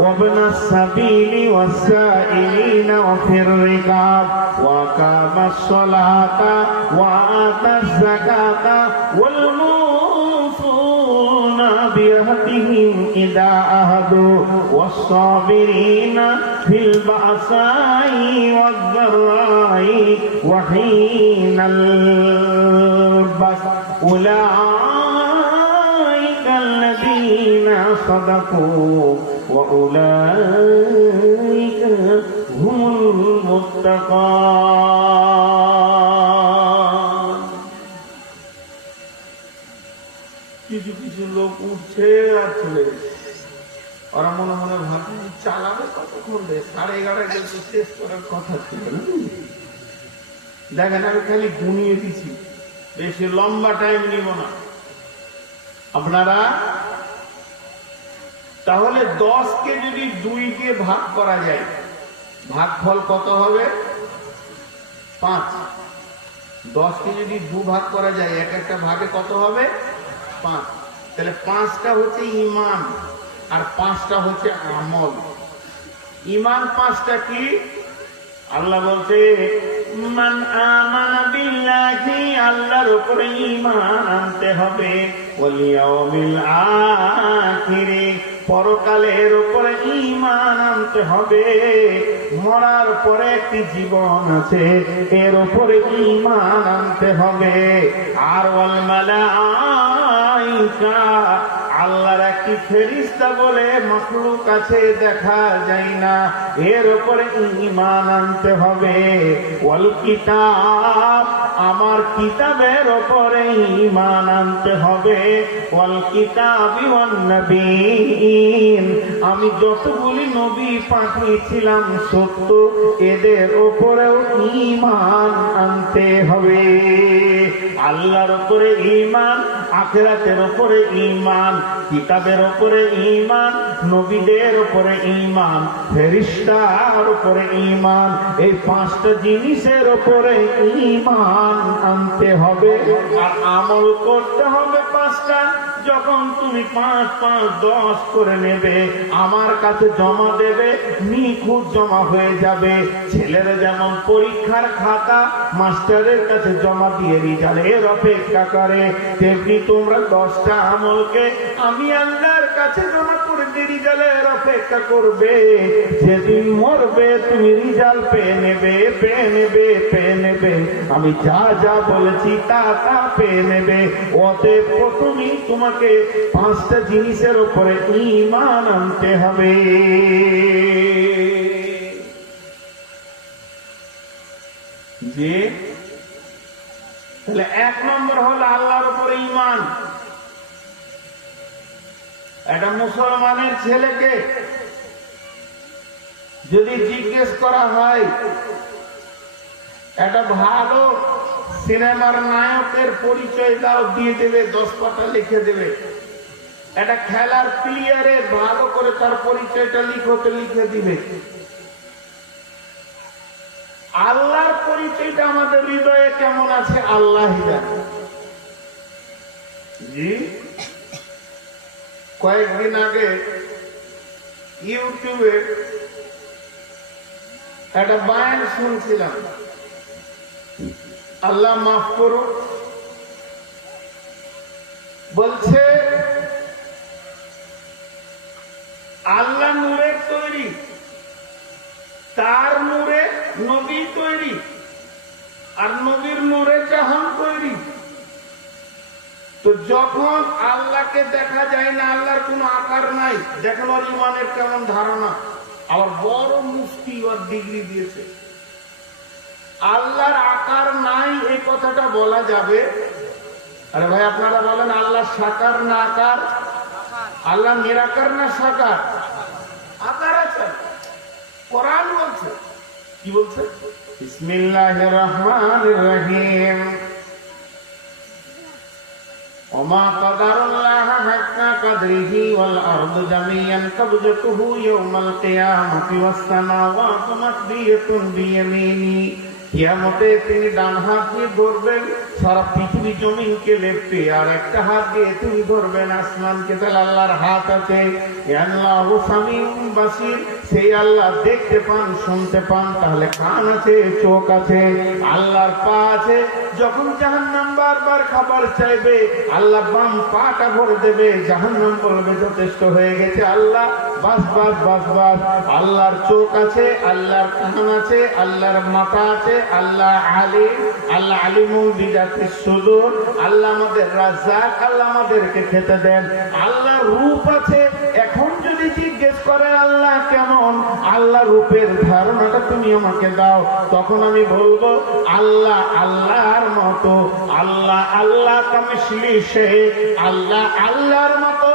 ওয়া ইবনাস সাবিলি ওয়াস সাইলিনা ওয়া ফির রিকাব ওয়া আকামাস সালাতা ওয়া আতাজ যাকাতা ওয়াল মুফুনা বিআহদিহিম ইযা আহাদু ওয়াস সাবিরিনা ফিল বাসাই ওয়াদ দাররাই ওয়া হিনাল বাস উলাইকা আল্লাযীনা সাদাকু ওয়া উলাইকা হুমুল মুত্তাকুন। কিছু কিছু লোক উঠছে আর চলে গেছে, ওরা মনে মনে ভাবছে চালাবে কতক্ষণ রে, 11:30 গেছে, শেষ করার কথা ছিল না। দেখেন আমি খালি গুনিয়ে দিচ্ছি, বেশি লম্বা টাইম নিব না। আপনারা তাহলে 10কে যদি 2 দিয়ে ভাগ করা যায়, ভাগফল কত হবে? 5। 10কে যদি 2 ভাগ করা যায়, এক একটা ভাগে কত হবে? 5। তাহলে 5টা হচ্ছে ঈমান আর 5টা হচ্ছে আমল। ঈমান 5টা কি? আল্লাহ বলছে মান আমানা বিল্লাহি, আল্লাহর উপরে ঈমান আনতে হবে, ওয়াল ইয়াউমিল আখির, পরকালের উপরে ঈমান আনতে হবে। মরার পরে একটি জীবন আছে, এর উপরে ঈমান আনতে হবে। আর ওয়াল মালাইকা, আল্লাহর একটি ফেরেশতা বলে মাখলুক আছে, দেখা যায় না, এর উপরে ঈমান আনতে হবে। ওয়াল কিতাব, আমার কিতাবের উপরে ঈমান আনতে হবে। ওয়াল কিতাবি ওয়ান নাবিয়্যিন, আমি যতগুলি নবী পাঠিয়েছিলাম সত্য, এদের উপরেও ঈমান আনতে হবে। আল্লাহর উপরে ঈমান, আখিরাতের উপরে ঈমান, কিতাবের উপরে ঈমান, নবীদের উপরে ঈমান, ফেরেশতার উপরে ঈমান। এই 5টা জিনিসের উপরে ঈমান আনতে হবে আর আমল করতে হবে 5টা। যখন তুমি 5 5 10 করে নেবে, আমার কাছে জমা দেবে, নিখুঁত জমা হয়ে যাবে। ছেলেরা যেমন পরীক্ষার খাতা মাস্টারের কাছে জমা দিয়ে রেজাল্টের অপেক্ষা করে, তেমনি তোমরা 10টা আমলকে আমি আল্লাহর কাছে জমা করে দিয়ে রেজাল্টের অপেক্ষা করবে। যেদিন মরবে তুমি রেজাল্ট পেয়ে নেবে, পেয়ে নেবে, পেয়ে নেবে। আমি যা যা বলেছি তা তা পেয়ে নেবে। অতএব প্রথমেই তোমাকে 5টা জিনিসের উপরে ঈমান আনতে হবে। যে তাহলে 1 নম্বর হলো আল্লাহর উপরে ঈমান। একটা মুসলমানের ছেলেকে যদি জিজ্ঞেস করা হয় একটা ভালো সিনেমার নায়কের পরিচয় দাও, দিয়ে দেবে, 10 পাতা লিখে দেবে। একটা খেলার প্লেয়ারে ভালো করে তার পরিচয়টা লিখতে লিখে দিবে। আল্লাহর পরিচয়টা আমাদের হৃদয়ে কেমন আছে আল্লাহই জানে। জি, কয়েকদিন আগে ইউটিউবে একটা বয়ান শুনছিলাম, আল্লাহ মাফ করুন, বলছে আল্লাহ নূরের তৈরি, তার নূরে নবী তৈরি, আর নবীর নূরে জাহান তৈরি। তো যখন আল্লাহকে দেখা যায় না, আল্লাহর কোনো আকার নাই, দেখেন ওর ইমানের কেমন ধারণা। আবার বড় মুফতি ওর ডিগ্রি দিয়েছে। আল্লাহর আকার নাই এই কথাটা বলা যাবে? আরে ভাই আপনারা বলেন, আল্লাহ সাকার না আকার? আল্লাহ নিরাকার না সাকার? আকার আছে। কোরআন বলছে, কি বলছে? বিসমিল্লাহির রহমানির রহিম। ওমা কাদারুল্লাহ হাক্কা কাদরিহি ওয়াল আরদু জামিয়ান কাবজাতুহু ইয়াওমাল কিয়ামাতি ওয়াস সামাওয়াতু মাতবিয়াতুন বিয়ামিনি। কিয়ামতে তিনি ডান হাত দিয়ে ধরবেন সারা পৃথিবী জমিনকে লেপতে, আর একটা হাত দিয়ে তিনি ধরবেন আসমানকে। তাহলে আল্লাহর হাত আছে। আল্লাহু সামিউন বাসির, সেই আল্লাহ দেখতে পান, শুনতে পান। তাহলে কান আছে, চোখ আছে। আল্লাহর পা আছে। যখন জাহান্নাম বারবার খাবার চাইবে আল্লাহ বাম পাটা ভরে দেবে, জাহান্নাম বলবে যথেষ্ট হয়ে গেছে আল্লাহ, বাস বাস বাস বাস। আল্লাহর চোখ আছে, আল্লাহর কান আছে, আল্লাহর মাথা আছে। আল্লাহ আলিম, আল্লাহ আলিমুল বিজাতিস সুদূর। আল্লাহ আমাদের রাজ্জাক, আল্লাহ আমাদেরকে খেতে দেন। আল্লাহ রূপ আছে। এখন যদি জিজ্ঞেস করে আল্লাহ কেমন, আল্লাহ রূপের ধারণাটা তুমি আমাকে দাও, তখন আমি বলবো আল্লাহ আল্লাহর মতো। আল্লাহ আল্লাহ কামিসলি সে, আল্লাহ আল্লাহর মতো।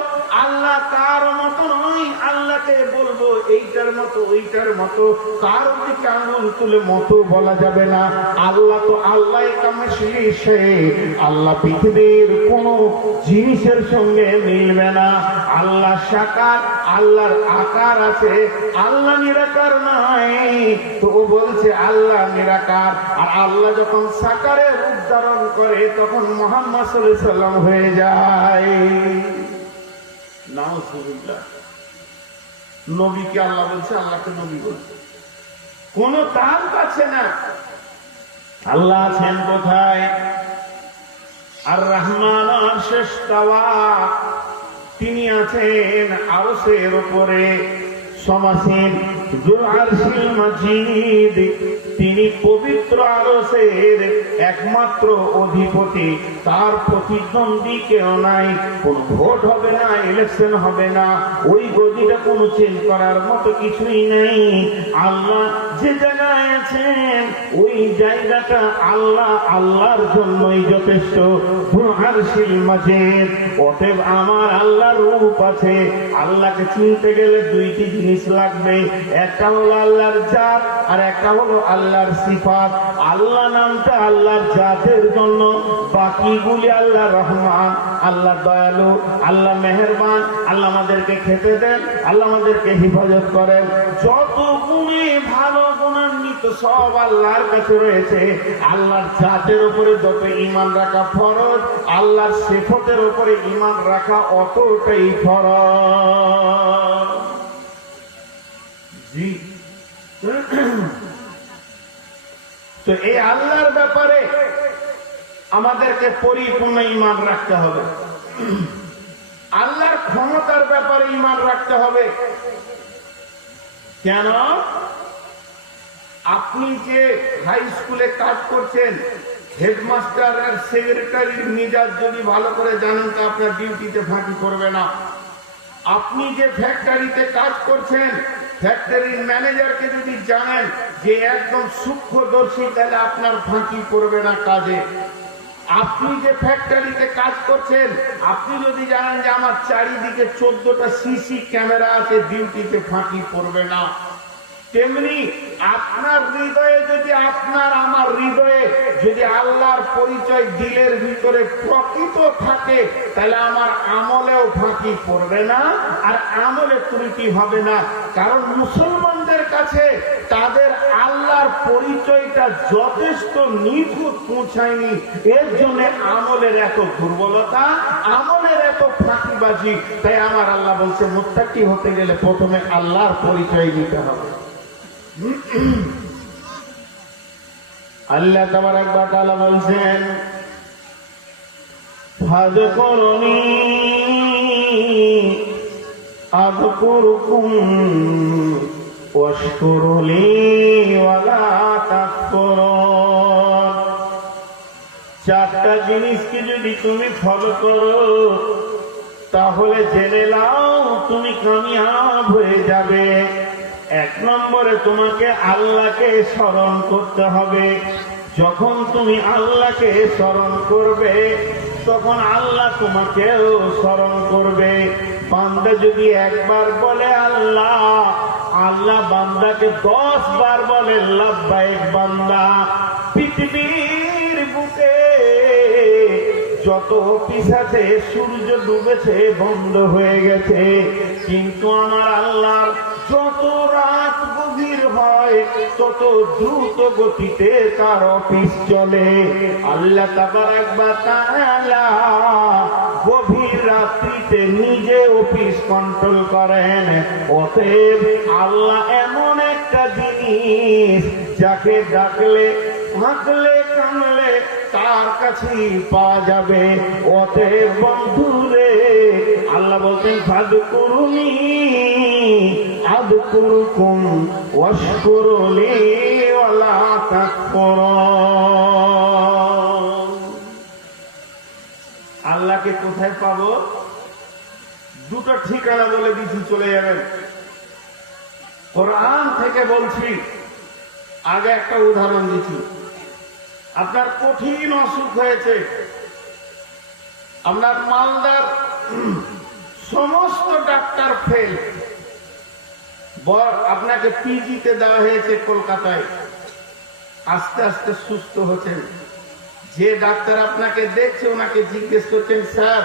আল্লাহ কার মতো নয়। আল্লাহকে বলবো এইটার মতো, ওইটার মতো। কার দিকে আঙুল তুলে মতো বলা যাবে না। আল্লাহ তো আল্লাহ কামিসলি সে। আল্লাহ পৃথিবীর কোন জিনিসের সঙ্গে মিলবে না। আল্লাহ সাকার, আল্লাহর আকার আছে। আল্লাহ নিরাকার নয়। তো ও বলছে আল্লাহ নিরাকার। আর আল্লাহ যখন সাকারের রূপ ধারণ করে তখন মুহাম্মদ সাল্লাল্লাহু আলাইহি ওয়াসাল্লাম হয়ে যায়। নাউজুবিল্লাহ। নবীকে আল্লাহ বলছে, আল্লাহকে নবী বলছে। কোন তাল পাচ্ছে না। আল্লাহ আছেন কোথায়? আর রহমান আরশে ইস্তাওয়া, তিনি আছেন আরশের উপরে। সমাসীন যুল আরশিল মাজিদ, তিনি পবিত্র আরশের একমাত্র অধিপতি। তার প্রতিদ্বন্দ্বী কেউ নাই। কোন ভোট হবে না, ইলেকশন হবে না। ওই গদিটা কোনো চেঞ্জ করার মতো কিছুই নেই। আল্লাহ যে জায়গায় আছেন ওই জায়গাটা আল্লাহ আল্লাহর জন্যই যথেষ্ট। যুল আরশিল মাজিদ। অতএব আমার আল্লাহর রূপ আছে। আল্লাহকে চিনতে গেলে দুইটি জিনিস লাগবে। একটা হলো আল্লাহর জাত, আর একটা হলো আল্লাহর সিফাত। আল্লাহ নামটা আল্লাহর জাতের জন্য, বাকিগুলি আল্লাহ রহমান, আল্লাহ দয়ালু, আল্লাহ মেহেরবান। আল্লাহ আমাদেরকে খেতে দেন, আল্লাহ আমাদেরকে হেফাজত করেন। যত গুণে ভালো গুণান্বিত তো সব আল্লাহর কাছে রয়েছে। আল্লাহর জাতের উপরে যত ঈমান রাখা ফরজ, আল্লাহর সিফাতের উপরে ঈমান রাখা অতটাই ফরজ। জি, তো এই আল্লাহর ব্যাপারে আমাদেরকে পরিপূর্ণ ঈমান রাখতে হবে। আল্লাহর ক্ষমতার ব্যাপারে ঈমান রাখতে হবে। কেন? আপনি যে হাই স্কুলে কাজ করছেন, হেডমাস্টার আর সেক্রেটারির মেজাজ যদি ভালো করে জানেন তো আপনার ডিউটিতে ফাঁকি করবে না। আপনি যে ফ্যাক্টরিতে কাজ করছেন, ফ্যাক্টরির ম্যানেজারকে যদি জানেন যে একদম সূক্ষ্মদর্শী, তাহলে আপনার ফাঁকি করবে না কাজে। আপনি যে ফ্যাক্টরিতে কাজ করছেন, আপনি যদি জানেন যে আমার চারিদিকে 14টা সিসি ক্যামেরা আছে, ডিউটিতে ফাঁকি পড়বে না। তেমনি আপনার হৃদয়ে যদি, আপনার আমার হৃদয়ে যদি আল্লাহর পরিচয় দিলের ভিতরে প্রকৃত থাকে, তাহলে আমার আমলেও ফাঁকি পড়বে না, আর আমলে ত্রুটি হবে না। কারণ মুসলমানদের কাছে তাদের আল্লাহর পরিচয়টা যথেষ্ট নিখুঁত পৌঁছায়নি, এর জন্য আমলের এত দুর্বলতা, আমলের এত ফাঁকিবাজি। তাই আমার আল্লাহ বলছে, মুত্তাকি হতে গেলে প্রথমে আল্লাহর পরিচয় দিতে হবে। আল্লাহ তাবারাক ওয়া তাআলা বলছেন, ফাযকুরুনি আযকুরুকুম ওয়াশকুরুলি ওয়া লা তাকফুরুন। চারটা জিনিসকে যদি তুমি ফলো করো, তাহলে জেনে নাও তুমি কামিয়াব হয়ে যাবে। 1 নম্বরে তোমাকে আল্লাহকে স্মরণ করতে হবে। যখন তুমি আল্লাহকে স্মরণ করবে, তখন আল্লাহ তোমাকেও স্মরণ করবে। বান্দা যদি একবার বলে আল্লাহ, আল্লাহ বান্দাকে 10 বার বলে লাব্বাইক বান্দা। পৃথিবীর বুকে যত অফিস আছে, সূর্য ডুবেছে, বন্ধ হয়ে গেছে, কিন্তু আমার আল্লাহর যত রাত গভীর হয়, তত দ্রুত গতিতে তার অফিস চলে। আল্লাহ তাবারাক ওয়া তাআলা গভীর রাত্রিতে নিজে অফিস কন্ট্রোল করেন। অতএব আল্লাহ এমন একটা জিনিস, যাকে ডাকলে, হাঁকলে, কানলে তার কাছেই পাওয়া যাবে। অতএব বন্ধুরে, আল্লাহ বলছেন, ফাযকুরুনি আযকুরুকুম ওয়াশকুরুলি ওয়া লা তাকফুরুন। আল্লাহকে কোথায় পাবো? দুটো ঠিকানা বলে দিচ্ছি, চলে যাবেন। কোরআন থেকে বলছি। আগে একটা উদাহরণ দিচ্ছি। আপনার কঠিন অসুখ হয়েছে, আপনার মালদার সমস্ত ডাক্তার ফেল, আপনাকে পিজিতে দেওয়া হয়েছে কলকাতায়। আস্তে আস্তে সুস্থ হচ্ছেন। যে ডাক্তার আপনাকে দেখছে, ওনাকে জিজ্ঞেস করছেন, স্যার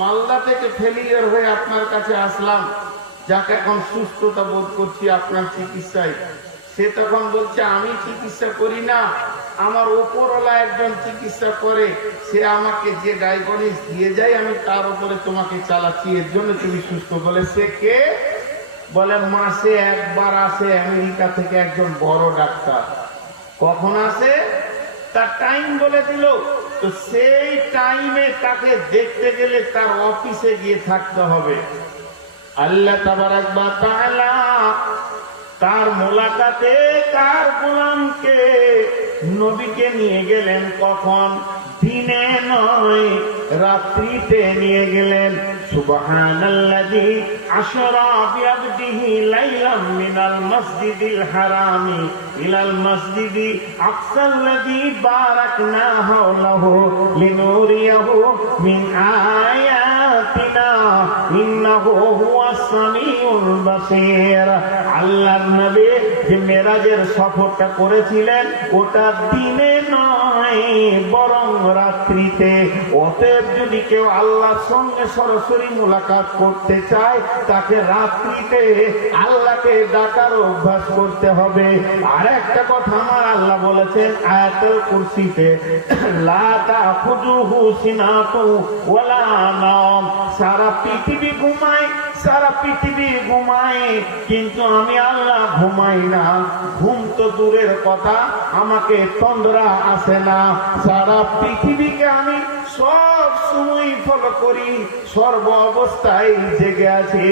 মালদা থেকে ফেলিয়ার হয়ে আপনার কাছে আসলাম, যাকে এখন সুস্থতা বোধ করছি আপনার চিকিৎসায়। সে তখন বলছে, আমি চিকিৎসা করি না, আমার উপরওয়ালা একজন চিকিৎসা করে, সে আমাকে যে ডায়াগনোস দিয়ে যায়, আমি তার উপরে তোমাকে চালাচ্ছি, এর জন্য তুমি সুস্থ। বলে, সে কে? বলে, মাসে একবার আসে আমেরিকা থেকে একজন বড় ডাক্তার। কখন আসে? তার টাইম বলে দিল। তো সেই টাইমে তাকে দেখতে গেলে তার অফিসে গিয়ে থাকতে হবে। আল্লাহ তাবারাক ওয়া তাআলা তার মোলাকাতে তার গোলামকে, নবীকে নিয়ে গেলেন। কখন? দিনে নয়, রাত্রিতে নিয়ে গেলেন। সুবহানাল্লাযী আশরা বিআবদিহি লাইলাম মিনাল মাসজিদিল হারামি ইলাল মাসজিদি আকসাল্লাযী বারাকনা হাওলাহু লিনুরিয়াহু মিন আয়াতিনা ইন্নাহু হুয়াস সামিউল বাসীর। আল্লাহর নবী যে মেরাজের সফরটা করেছিলেন, ওটা দিনে নয়, বরং রাত্রিতে। অতএব যদি কেউ আল্লাহর সঙ্গে সরাসরি মোলাকাত করতে চায়, তাকে রাত্রিতে আল্লাহকে ডাকার অভ্যাস করতে হবে। আর একটা কথা আমার আল্লাহ বলেছেন আয়াতুল কুরসিতে, লা তাখুযুহু সিনাতু ওয়ালা নাওম। সারা পৃথিবী ঘুমায়, সারা পৃথিবী ঘুমায়, কিন্তু আমি আল্লাহ ঘুমাই না। ঘুম তো দূরের কথা, আমাকে তন্দ্রা আসে না। সারা পৃথিবীকে আমি সব সময় ফলো করি, সর্ব অবস্থায় জেগে আছি।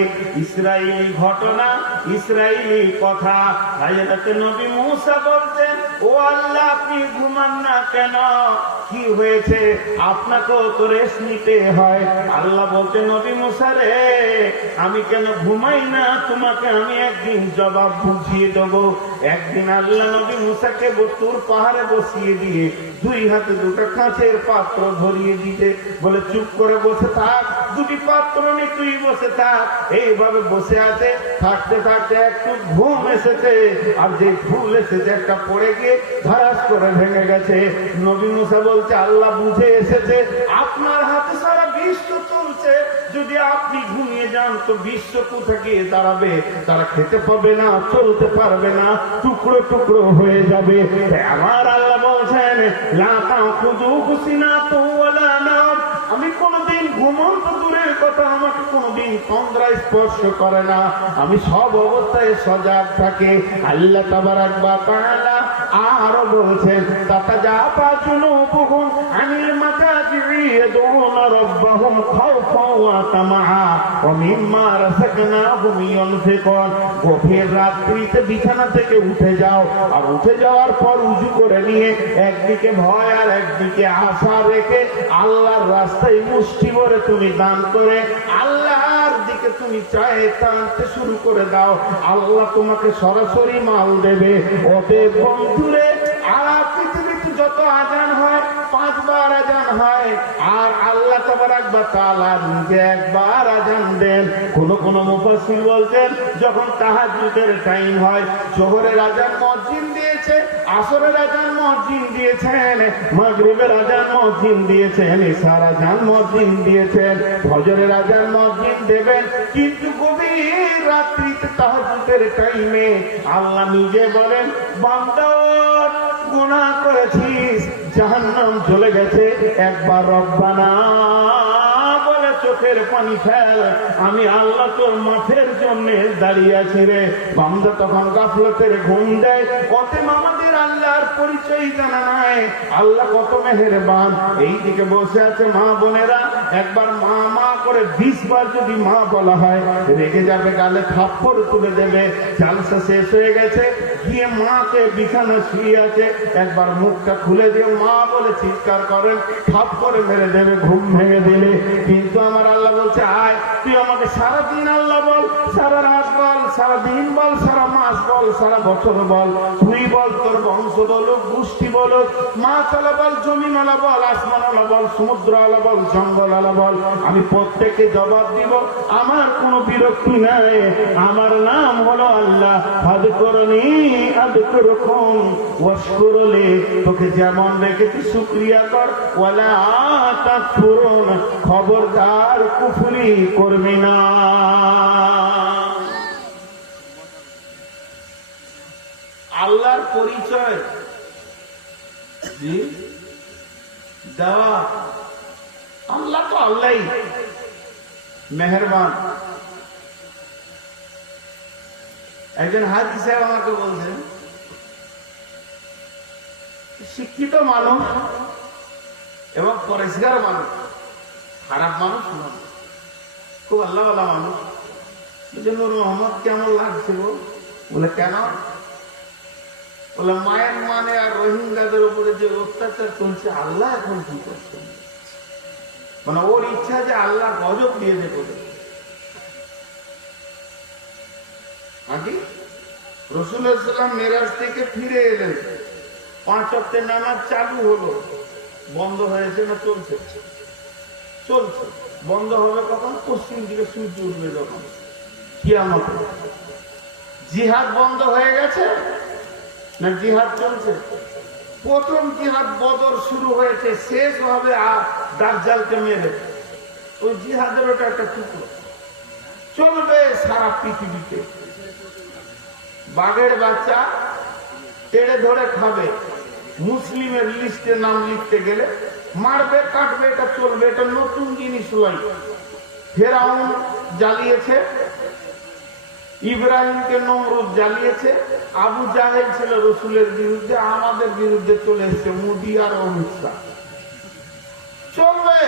ইসরায়েলি ঘটনা, ইসরায়েলি কথা। হযরত নবী মুসা বলছেন, ও আল্লাহ আপনি ঘুমান না কেন? কি হয়েছে? আপনাকেও তো রেস্ট নিতে হয়। আল্লাহ বলতে, নবী মুসা রে, আমি কেন ঘুমাই না তোমাকে আমি একদিন জবাব বুঝিয়ে দেব। একদিন আল্লাহ নবী মুসাকে তুর পাহাড়ে বসিয়ে দিয়ে 2 হাতে 2টা কাঁচের পাত্র ধরিয়ে দিতে বলে, চুপ করে বসে থাক, 2টি পাত্র নিয়ে তুই বসে থাক। এইভাবে বসে আছে, থাকতে থাকতে একটু ঘুম এসেছে, আর যে ফুল এসেছে একটা পড়ে গিয়ে ধারাস করে ভেঙে গেছে। নবী মুসা বলছে, আল্লাহ বুঝে এসেছে আপনার হাতে সারা বিশ্ব চলছে, যদি আপনি ঘুমিয়ে যান তো বিশ্ব কোথায় গিয়ে দাঁড়াবে? তারা খেতে পাবে না, চলতে পারবে না, টুকরো টুকরো হয়ে যাবে। আমার আল্লাহ বলছেন, লা তাখুযুহু সিনাতুন ওয়ালা নাওম। আমি কোনদিন ঘুমন্ত দূরের কথা, আমাকে কোনদিন তন্দ্রা স্পর্শ করে না। আমি সব অবস্থায় সজাগ থাকি। আল্লাহ তাবারাক ওয়া তাআলা আরো বলছেন, তাতাজাফা জুনুবুহুম আনিল মাতাজি'i ইয়াদউনা রাব্বাহুম খাওফান ওয়া তামাআ ওয়া মিম্মা রাযাকনাহুম ইউনফিকুন। গভীর রাত্রিতে বিছানা থেকে উঠে যাও, আর উঠে যাওয়ার পর উযু করে নিয়ে একদিকে ভয় আর একদিকে আশা রেখে আল্লাহর রাস্তায় মুষ্টি ভরে তুমি দান করে আল্লাহর দিকে তুমি চায়ে টানতে শুরু করে দাও। আল্লাহ তোমাকে সরাসরি মাল দেবে। অতএব বন্ধুরে, আর পৃথিবীতে যত আজান হয় 5 বার আজান হয়, আর আল্লাহ তাবারাক ওয়া তাআলা নিজে একবার আজান দেন। কোন কোন মুফাসসির বলছেন, যখন তাহাজ্জুদের টাইম হয়, যোহরের আজান মুয়াজ্জিন দিয়েছে, আসরের আজান মুয়াজ্জিন দিয়েছেন, মাগরিবের আজান মুয়াজ্জিন দিয়েছেন, ইশার আজান মুয়াজ্জিন দিয়েছেন, ফজরের আজান মুয়াজ্জিন দেবেন। কিন্তু গভীর রাত্রিতে তাহাজ্জুদের টাইমে আল্লাহ নিজে বলেন, বান্দা গুনাহ করেছিস, জাহান্নাম চলে গেছে, একবার রব্বানা বলে চোখের পানি ফেল, আমি আল্লাহ তোর মাফের জন্য দাঁড়িয়ে আছি রে। বান্দা তখন গাফলতের ঘুম দেয়। অতএব আমাদের আল্লাহর পরিচয় জানা নাই, আল্লাহ কত মেহেরবান। এইদিকে বসে আছে মা বোনেরা, একবার মা মা করে 20 বার যদি মা বলা হয়, রেগে যাবে, গালে থাপ্পড় তুলে দেবে। জালসা শেষ হয়ে গেছে, গিয়ে মাকে বিছানা শুয়ে আছে, একবার মুখটা খুলে দিয়ে মা বলে চিৎকার করেন, থাপ্পড়ে মেরে দেবে, ঘুম ভেঙে দিলে। কিন্তু আমার আল্লাহ বলছে, আয় তুই আমাকে সারাদিন আল্লাহ বল, সারা রাত বল, সারা দিন বল, সারা মাস বল, সারা বছর বল, তুই বল, তোর বংশ বলুক, গোষ্ঠী বলুক, মাছ আলা বল, জমিন আলা বল, আসমান আলা বল, সমুদ্র আলা বল, জঙ্গল আলা বল, আমি প্রত্যেককে জবাব দিব। আমার কোনো বিরক্তি নাই, আমার নাম হলো আল্লাহ। ফাযকুরনি আযকুরকুম ওয়াশকুরলি, তোকে যেমন রেখেছি শুকরিয়া কর, ওয়ালা তাকফুরুন, খবরদার কুফরি করবি না। আল্লাহর পরিচয় দেওয়া। আল্লাহ তো আল্লাহই মেহেরবান। একজন হাজী সাহেব আমাকে বলছেন, শিক্ষিত মানুষ এবং পরিষ্কার মানুষ, খারাপ মানুষ নয়, খুব আল্লাহওয়ালা মানুষ। নূর মোহাম্মদ কেমন লাগছে গো? বলে কেন? বলে মায়ের মানে আর রোহিঙ্গাদের উপরে যে অত্যাচার চলছে, আল্লাহ এখন কি করছেন? মানে ওর ইচ্ছা যে আল্লাহ গজব দিয়ে দেবে। আগে রাসূলুল্লাহ সাল্লাল্লাহু আলাইহি ওয়াসাল্লাম মেরাজ থেকে ফিরে এলেন, 5 ওয়াক্তের নামাজ চালু হলো, বন্ধ হয়েছে না চলছে? চলছে। বন্ধ হবে কখন? পশ্চিম দিকে সূর্য উঠবে যখন, কিয়ামত। জিহাদ বন্ধ হয়ে গেছে না জিহাদ চলছে? প্রথম জিহাদ বদর শুরু হয়েছে, শেষ হবে আর দাজ্জালকে মেরে। ওই জিহাদের ওটা একটা টুকরো চলবে সারা পৃথিবীতে। বাঘের বাচ্চা টেড়ে ধরে খাবে, মুসলিমের লিস্টে নাম লিখতে গেলে মারবে কাটবে, এটা চলবে, এটা নতুন জিনিস নয়। ফেরাউন জ্বালিয়েছে, ইব্রাহিমকে নমরুদ জ্বালিয়েছে, আবু জাহেল ছিল রসুলের বিরুদ্ধে, আমাদের বিরুদ্ধে চলে এসেছে মোদী আর অমিত শাহ। চলবে,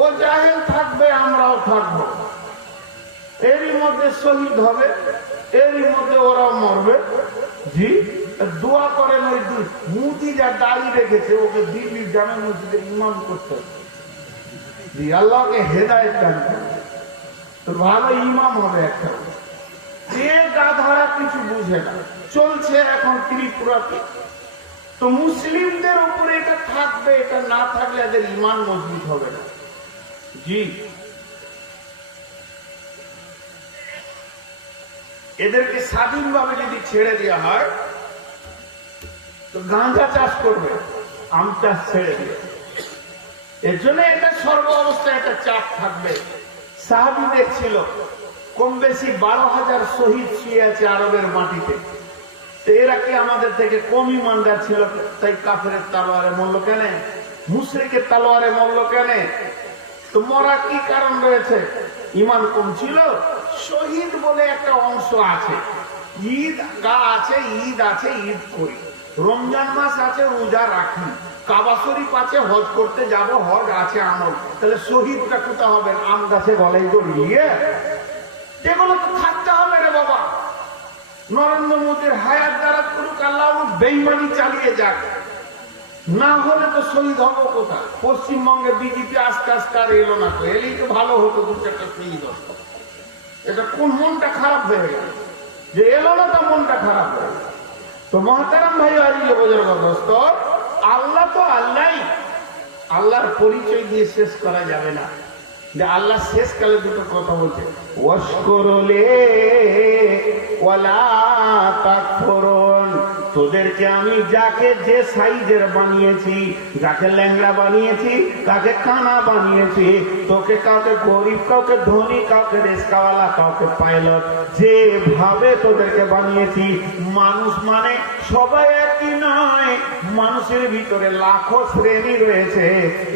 ও জাহেল থাকবে, আমরাও থাকবো, এরই মধ্যে শহীদ হবে, এরই মধ্যে ওরাও মরবে। জি দোয়া করেন, ওই মোদী যা দাড়ি রেখেছে ওকে দিল্লির জামে মসজিদে ইমাম করতে হবে। জি আল্লাহকে হেদায়েত দান করেন, তো ভালো ইমাম হবে একটা। গাধারা কিছু বুঝে না, চলছে এখন ত্রিপুরাতে। তো মুসলিমদের উপরে এটা থাকবে, এটা না থাকলে এদের ইমান মজবুত হবে না। জি এদেরকে স্বাধীনভাবে যদি ছেড়ে দেওয়া হয় তো গাঁজা চাষ করবে, আম চাষ ছেড়ে দিয়ে। এর জন্য এটা সর্ব অবস্থায় একটা চাপ থাকবে। সাহাবীদের ছিল কম বেশি 12,000 শহীদ শুয়ে আছে আরবের মাটিতে। এরা কি আমাদের থেকে কম ইমানদার ছিল? তাই কাফেরের তালোয়ারে মরল কেন? মুশরিকের তালোয়ারে মরল কেন? তো মরা কি কারণ রয়েছে? ইমান কম ছিল। শহীদ বলে একটা অংশ আছে, ঈদ গা আছে, ঈদ আছে, ঈদ করি, রমজান মাস আছে, রোজা রাখি, কাবা শরীফ আছে, হজ করতে যাব, হজ আছে, আমল। তাহলে শহীদটা কোথা হবে? আম গাছে গলায় দড়িয়ে। এগুলো তো থাকতে হবে রে বাবা। নরেন্দ্র মোদীর হায়াত দ্বারা করুক আল্লাহ, বেইমানি চালিয়ে যাক, না হলে তো শহীদ হবো কোথায়? পশ্চিমবঙ্গে বিজেপি আস্তে আস্তে আর এলো না, তো এলেই তো ভালো হতো, দু চারটা শহীদ হতো। এটা কোন মনটা খারাপ হয়ে গেল যে এলো না, তা মনটা খারাপ হয়ে গেল। তো মহতারাম ভাই আজিজ বুজুর্গ দোস্ত, আল্লাহ তো আল্লাহই, আল্লাহর পরিচয় দিয়ে শেষ করা যাবে না। যে আল্লাহ শেষ কালে দুটো কথা বলছে, ওয়াশকুরুলি ওয়ালা তাকফুরুন। তোদেরকে আমি যাকে যে সাইজের বানিয়েছি, যাকে ল্যাংড়া বানিয়েছি, কাকে কানা বানিয়েছি, তোকে কাউকে গরিব, কাউকে ধনী, কাউকে রিস্কাওয়ালা, কাউকে পাইলট, যেভাবে তোদেরকে বানিয়েছি। মানুষ মানে সবাই একই নয়, মানুষের ভিতরে লাখো শ্রেণী রয়েছে।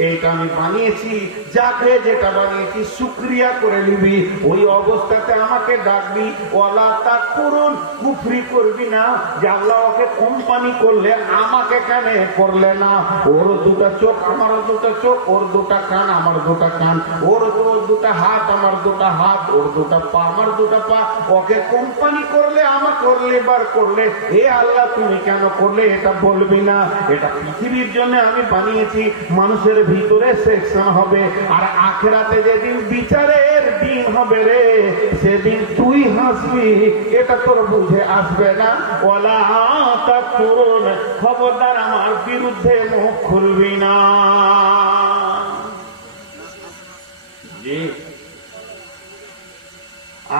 এইটা আমি বানিয়েছি, যাকে যেটা বানিয়েছি শুকরিয়া করে নিবি, ওই অবস্থাতে আমাকে ডাকবি। ওয়ালা তাকফুরুন, কুফরি করবি না যে আল্লাহ ওকে কোম্পানি করলে আমাকে কেন করলে না? ওর দুটা চোখ আমারও দুটা চোখ, ওর দুটা কান আমার দুটা কান, ওর দুটা হাত আমার দুটা হাত, ওর দুটা পা আমার দুটা পা। ওকে কোম্পানি করলে আমাকে ওর লেবার করলে, এ আল্লাহ তুমি কেন করলে? এটা বলবি না। এটা পৃথিবীর জন্য আমি বানিয়েছি, মানুষের ভিতরে সেকশন হবে, আর আখিরাতে যেদিন বিচারের দিন হবে রে, সেদিন তুই হাসবি, এটা তোর বুঝে আসবে না। ওয়ালা তাকফুরুন, খবরদার আমার বিরুদ্ধে মুখ খুলবি না। জি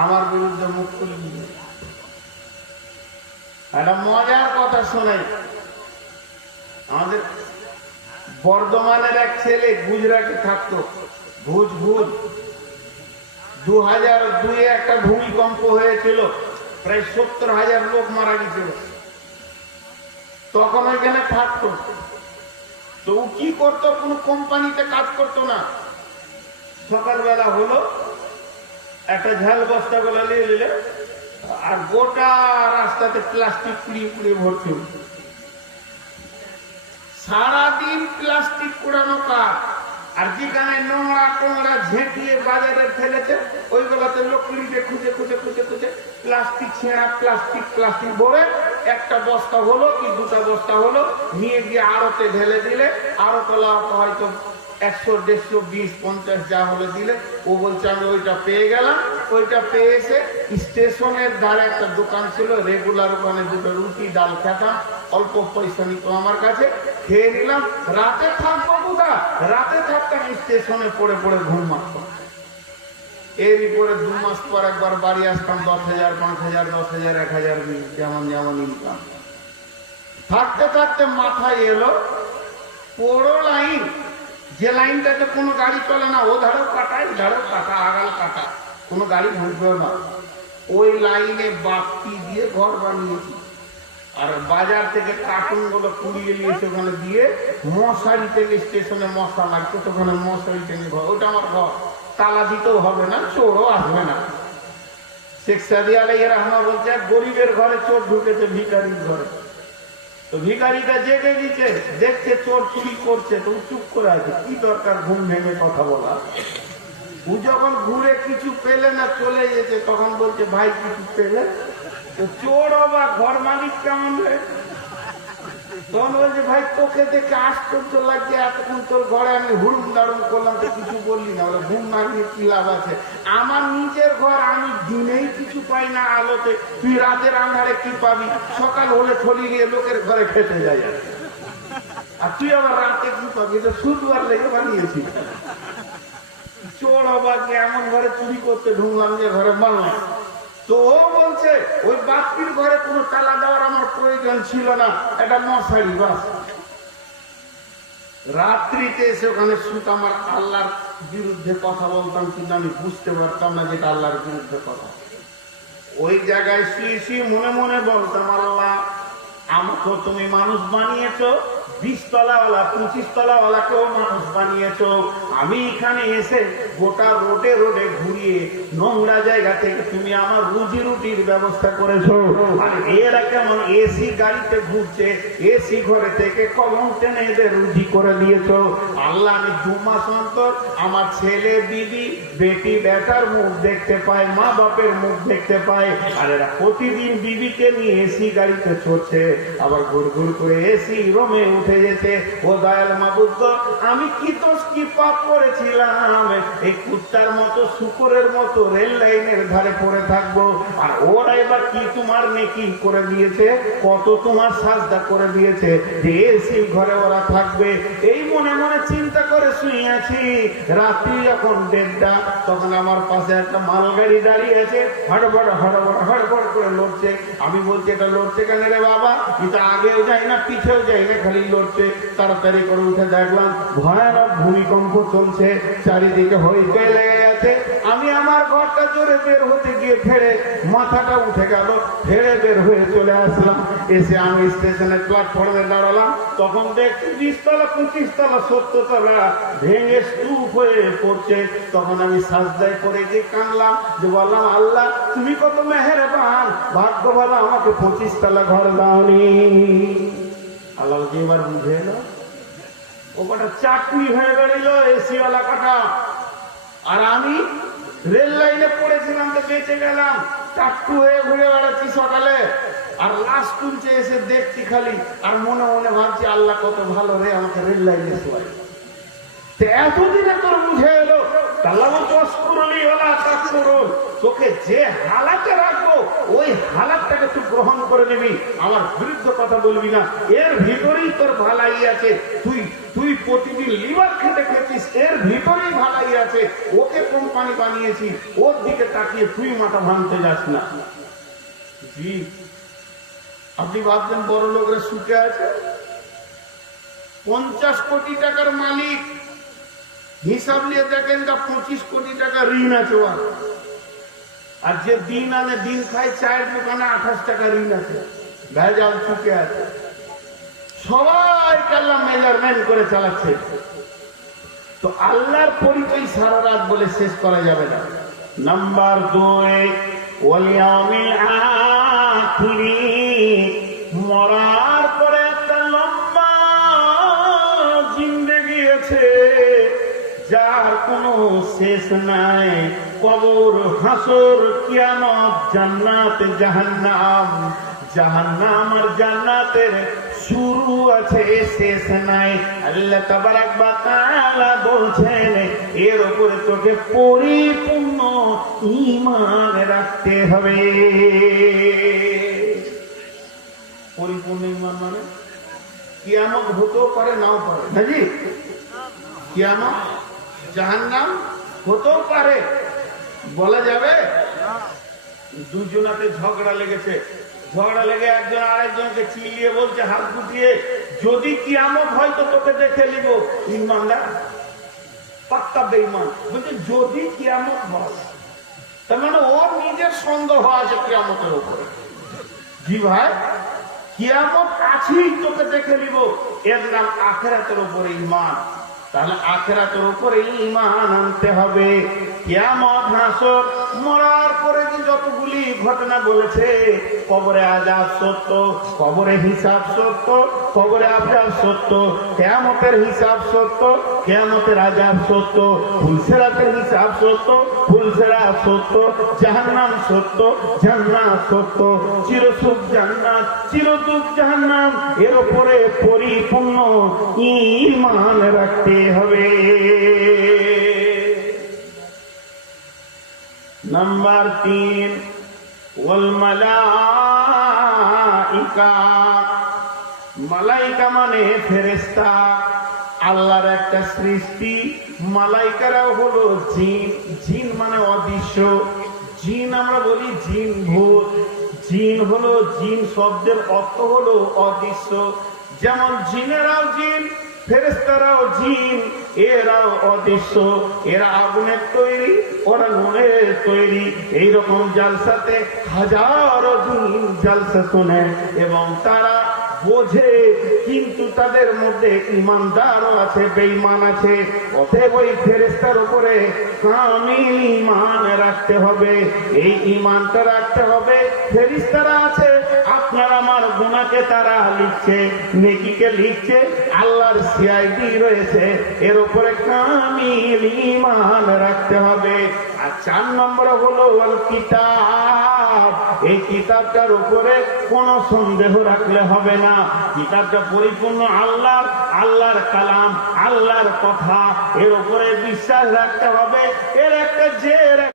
আমার বিরুদ্ধে মুখ খুলবি না। একটা মজার কথা শোনাই। আমাদের বর্ধমানের এক ছেলে গুজরাটে থাকতো, ভুজ 2002 একটা ভূমিকম্প হয়েছিল, প্রায় 70,000 লোক মারা গেছিল। তখন ওইখানে থাকতো। তো ও কি করতো? কোনো কোম্পানিতে কাজ করতো না। সকালবেলা হলো, একটা ঝাল বস্তা গুলো নিয়ে নিলে, আর গোটা রাস্তাতে প্লাস্টিক কুড়িয়ে ভর্তি। সারাদিন প্লাস্টিক কুড়ানো কাজ, আর যেখানে নোংরা টোংরা ঝেঁটিয়ে বাজারে ফেলেছে, ওইগুলোতে লকড়িতে খুঁজে প্লাস্টিক ছেঁড়া, প্লাস্টিক ভরে একটা বস্তা হলো কি দুটা বস্তা হলো, নিয়ে গিয়ে আড়তে ঢেলে দিলে, আড়তলা হয়তো 100, 150, 50 যা হলে দিলে। ও বলছে আমি ওইটা পেয়ে গেলাম। ওইটা পেয়ে এসে স্টেশনের ধারে একটা দোকান ছিল, রেগুলার ওখানে দুটো রুটি ডাল খেতাম, অল্প পয়সা নিত আমার কাছে, খেয়ে নিলাম। রাতে থাকবো কোথা? রাতে থাকতাম স্টেশনে পড়ে ঘুম মারতাম। এরই পরে 2 মাস পর একবার বাড়ি আসতাম, 10,000, 5,000, 10,000, 1,000 যেমন ইনকাম। থাকতে থাকতে মাথায় এলো বড় লাইন, যে লাইনটাতে কোনো গাড়ি চলে না, ও ধারেও কাটা এই ধারেও কাটা, আগাল কাটা, কোনো গাড়ি ঢুকবেও না। ওই লাইনে বাতি দিয়ে ঘর বানিয়েছি, আর বাজার থেকে কার্টুন গুলো কুড়িয়ে নিয়েছে, ওখানে দিয়ে মশারি টেনে, স্টেশনে মশা লাগছে তো ওখানে মশারি টেনে ঘর, ওটা আমার ঘর। তালা দিতেও হবে না, চোরও আসবে না। শেখ সাদি আলাইহি রাহমাতুল্লাহ বলছে গরিবের ঘরে চোর ঢুকেছে ভিখারির ঘরে। তো ভিখারিটা জেগে দিচ্ছে, দেখছে চোর চুরি করছে, তো চুপ করে আছে, কি দরকার ঘুম ভেঙে কথা বলা। ও যখন ঘুরে কিছু পেলে না চলে যেতে, তখন বলছে ভাই কিছু পেলে? তো চোর বা ঘর মালিক কেমন রে? তখন বলছে ভাই তোকে দেখে আশ্চর্য লাগছে, এতক্ষণ তোর ঘরে আমি হুড়ুম দাড়ুম করলাম তো কিছু বললি না। বলে ঘুম না নিয়ে কি লাভ আছে, আমার নিজের ঘর, আমি দিনেই কিছু পাই না আলোতে, তুই রাতের আন্ধারে কি পাবি? সকাল হলে থলি নিয়ে লোকের ঘরে খেতে যাই, আর তুই আবার রাতে কি পাবি? এটা শুধুবার লেগে বানিয়েছি। চোর অবাক, এমন ঘরে চুরি করতে ঢুকলাম যে ঘরে মারলাম। তো ও বলছে ওই বাপির ঘরে কোনো তালা দেওয়ার আমার প্রয়োজন ছিল না, এটা মশারি বাস। রাত্রিতে এসে ওখানে শুতাম, আর আল্লাহর বিরুদ্ধে কথা বলতাম, কিন্তু আমি বুঝতে পারতাম না যেটা আল্লাহর বিরুদ্ধে কথা। ওই জায়গায় শুয়ে শুয়ে মনে মনে বলতাম, আল্লাহ আমাকে তুমি মানুষ বানিয়েছো, 20 তলাওয়ালা 25 তলাওয়ালাকেও মানুষ বানিয়েছ। আমি এখানে এসে গোটা রোডে রোডে ঘুরিয়ে নোংরা জায়গা থেকে তুমি আমার রুজি রুটির ব্যবস্থা করেছো। আর এরা কেমন এসি গাড়িতে ঘুরছে, এসি ঘরে থেকে কলম টেনে এদের রুজি করে দিয়েছ। আল্লাহ আমি 2 মাস অন্তর আমার ছেলে বিবি বেটি বেটার মুখ দেখতে পায়, মা বাপের মুখ দেখতে পায়, আর এরা প্রতিদিন বিবিকে নিয়ে এসি গাড়িতে চড়ছে, আবার ঘুর ঘুর করে এসি রোমে উঠে যেতে। ও দয়াল মাবুদ, আমি কি দোষ কি পাপ করেছিলাম এই কুত্তার মতো শুকরের মতো রেল লাইনের ধারে পড়ে থাকবো? আর ওরা এবার কি তোমার নেকি করে দিয়েছে, কত তোমার সাজদা করে দিয়েছে যে এসি ঘরে ওরা থাকবে। এই মনে মনে চিন্তা করে শুয়ে আছি। রাত্রি যখন 1:30, তখন আমার পাশে একটা মালগাড়ি দাঁড়িয়ে আছে, হড়বড় হড়বড় হড়বড় করে লড়ছে। আমি বলছি এটা লড়ছে কেন রে বাবা? এটা আগেও যায় না পিছেও যায় না, খালি লড়ছে। তাড়াতাড়ি করে উঠে দেখলাম ভয়ানক ভূমিকম্প চলছে, চারিদিকে হইচই লেগে গেছে। আমি আমার ঘরটা জোরে বের হতে গিয়ে ফেরে মাথাটা উঠে গেল, ফেরে বের হয়ে চলে আসলাম। এসে আমি স্টেশনের প্ল্যাটফর্মে দাঁড়ালাম, তখন দেখছি 20 তলা 25 তলা 70 তলা ভেঙে স্তূপ হয়ে পড়ছে। তখন আমি সাজদায় করে গিয়ে কানলাম, যে বললাম আল্লাহ তুমি কত মেহেরবান, ভাগ্য ভালো আমাকে 25 তলা ঘর দাওনি। আল্লাহ যে এবার বুঝে এলো, ও কটা চাকরি হয়ে বেরিল এসিওয়ালা কাটা, আর আমি রেল লাইনে পড়েছিলাম তো বেঁচে গেলাম, টাট্টু হয়ে ঘুরে বেড়াচ্ছি সকালে। আর লাশ তুলছে এসে দেখছি খালি, আর মনে মনে ভাবছি আল্লাহ কত ভালো রে, আমাকে রেল লাইনে শোয়াই। এতদিনে তোর বুঝে এলো, তোকে যে হালাতে রাখবো ওই হালাতটাকে তুই গ্রহণ করে নিবি, আমার বিরুদ্ধে কথা বলবি না। এর ভিতরেই তোর ভালাই আছে। তুই প্রতিদিন লিভার খেতে খেতিস, এর ভিতরেই ভালাই আছে। ওকে কোম্পানি বানিয়েছি, ওর দিকে তাকিয়ে তুই মাথা ভাঙতে যাস না। জি, আপনি ভাবছেন বড় লোকরা সুখে আছে? 50 কোটি টাকার মালিক, হিসাব নিয়ে দেখেন 25 কোটি টাকা ঋণ আছে। আর যে দিন আনে দিন খায়, চায়ের দোকানে 28 টাকা ঋণ আছে, ভেজাল চুকে আছে। সবাই আল্লাহ মেজারমেন্ট করে চালাচ্ছে। তো আল্লাহর পরিচয় সারা রাত বলে শেষ করা যাবে না। নাম্বার 2, ওয়াল ইয়াউমিল আখির, মরার পরে একটা লম্বা জিন্দেগি আছে যার কোনো শেষ নাই। কবর, হাসর, কিয়ামত, জান্নাত, জাহান্নাম। জাহান্নাম আর জান্নাতের শুরু আছে, শেষ নাই। আল্লাহ তাবারাক ওয়া তাআলা বলছেন এর উপরে তোকে পরিপূর্ণ ঈমান রাখতে হবে। পরিপূর্ণ ঈমান মানে কিয়ামত হতেও পারে নাও পারে, নাকি? কিয়ামত, জাহান্নাম হতেও পারে, বলা যাবে। দুজনাতে ঝগড়া লেগেছে, ঝগড়া লেগে একজন আরেকজনকে চিল্লিয়ে বলছে হাত গুটিয়ে, যদি কিয়ামত হয় তো তোকে দেখে নিব। ইমানদার পাক্কা বেঈমান বলছে যদি কিয়ামত হয়, তার মানে ওর নিজের সন্দেহ আছে কিয়ামতের উপরে। জি ভাই, কিয়ামত আছেই, তোকে দেখে নিব, এর নাম আখিরাতের উপরে ঈমান। তাহলে আখিরাতের উপরে ঈমান আনতে হবে। কিয়ামত, হাসর, মরার পরে যে যতগুলি ঘটনা বলেছে, কবরে আযাব সত্য, কবরে হিসাব সত্য, কবরে আযাব সত্য, কিয়ামতের হিসাব সত্য, কিয়ামতের আযাব সত্য, ফুলসিরাতের হিসাব সত্য, ফুলসিরাত সত্য, জাহান্নাম সত্য, জান্নাত সত্য, চিরসুখ জান্নাত, চিরদুঃখ জাহান্নাম, এর উপরে পরিপূর্ণ ঈমান রাখতে হবে। নাম্বার 3, ওয়াল মালাইকা। মালাইকা মানে ফেরেশতা, আল্লাহর একটা সৃষ্টি। মালাইকারাও হলো জিন। জিন মানে অদৃশ্য। জিন আমরা বলি জিন ভূত। জিন হলো, জিন শব্দের অর্থ হলো অদৃশ্য। যেমন জিনেরাও জিন, ফেরেশতারাও জিন, এরাও অদৃশ্য। এরা আগুনের তৈরি, ওরা নুনের তৈরি। এইরকম জালসাতে হাজারো জিন জালসা শোনে এবং তারা বোঝে, কিন্তু তাদের মধ্যে ইমানদারও আছে, বেঈমান আছে। অতএব ওই ফেরেশতার উপরে কামিল ঈমান রাখতে হবে। এই ঈমানটা রাখতে হবে। ফেরেশতারা আছে, আপনার আমার গুনাহকে তারা লিখছে, নেকিকে লিখছে, আল্লাহর সিআইডি রয়েছে, এর উপরে কামিল ঈমান রাখতে হবে। আর 4 নম্বরে হলো ওয়াল কিতাব। এই কিতাবটার উপরে কোনো সন্দেহ রাখলে হবে না। কিতাবটা পরিপূর্ণ আল্লাহর কালাম, আল্লাহর কথা, এর উপরে বিশ্বাস রাখতে হবে। এর একটা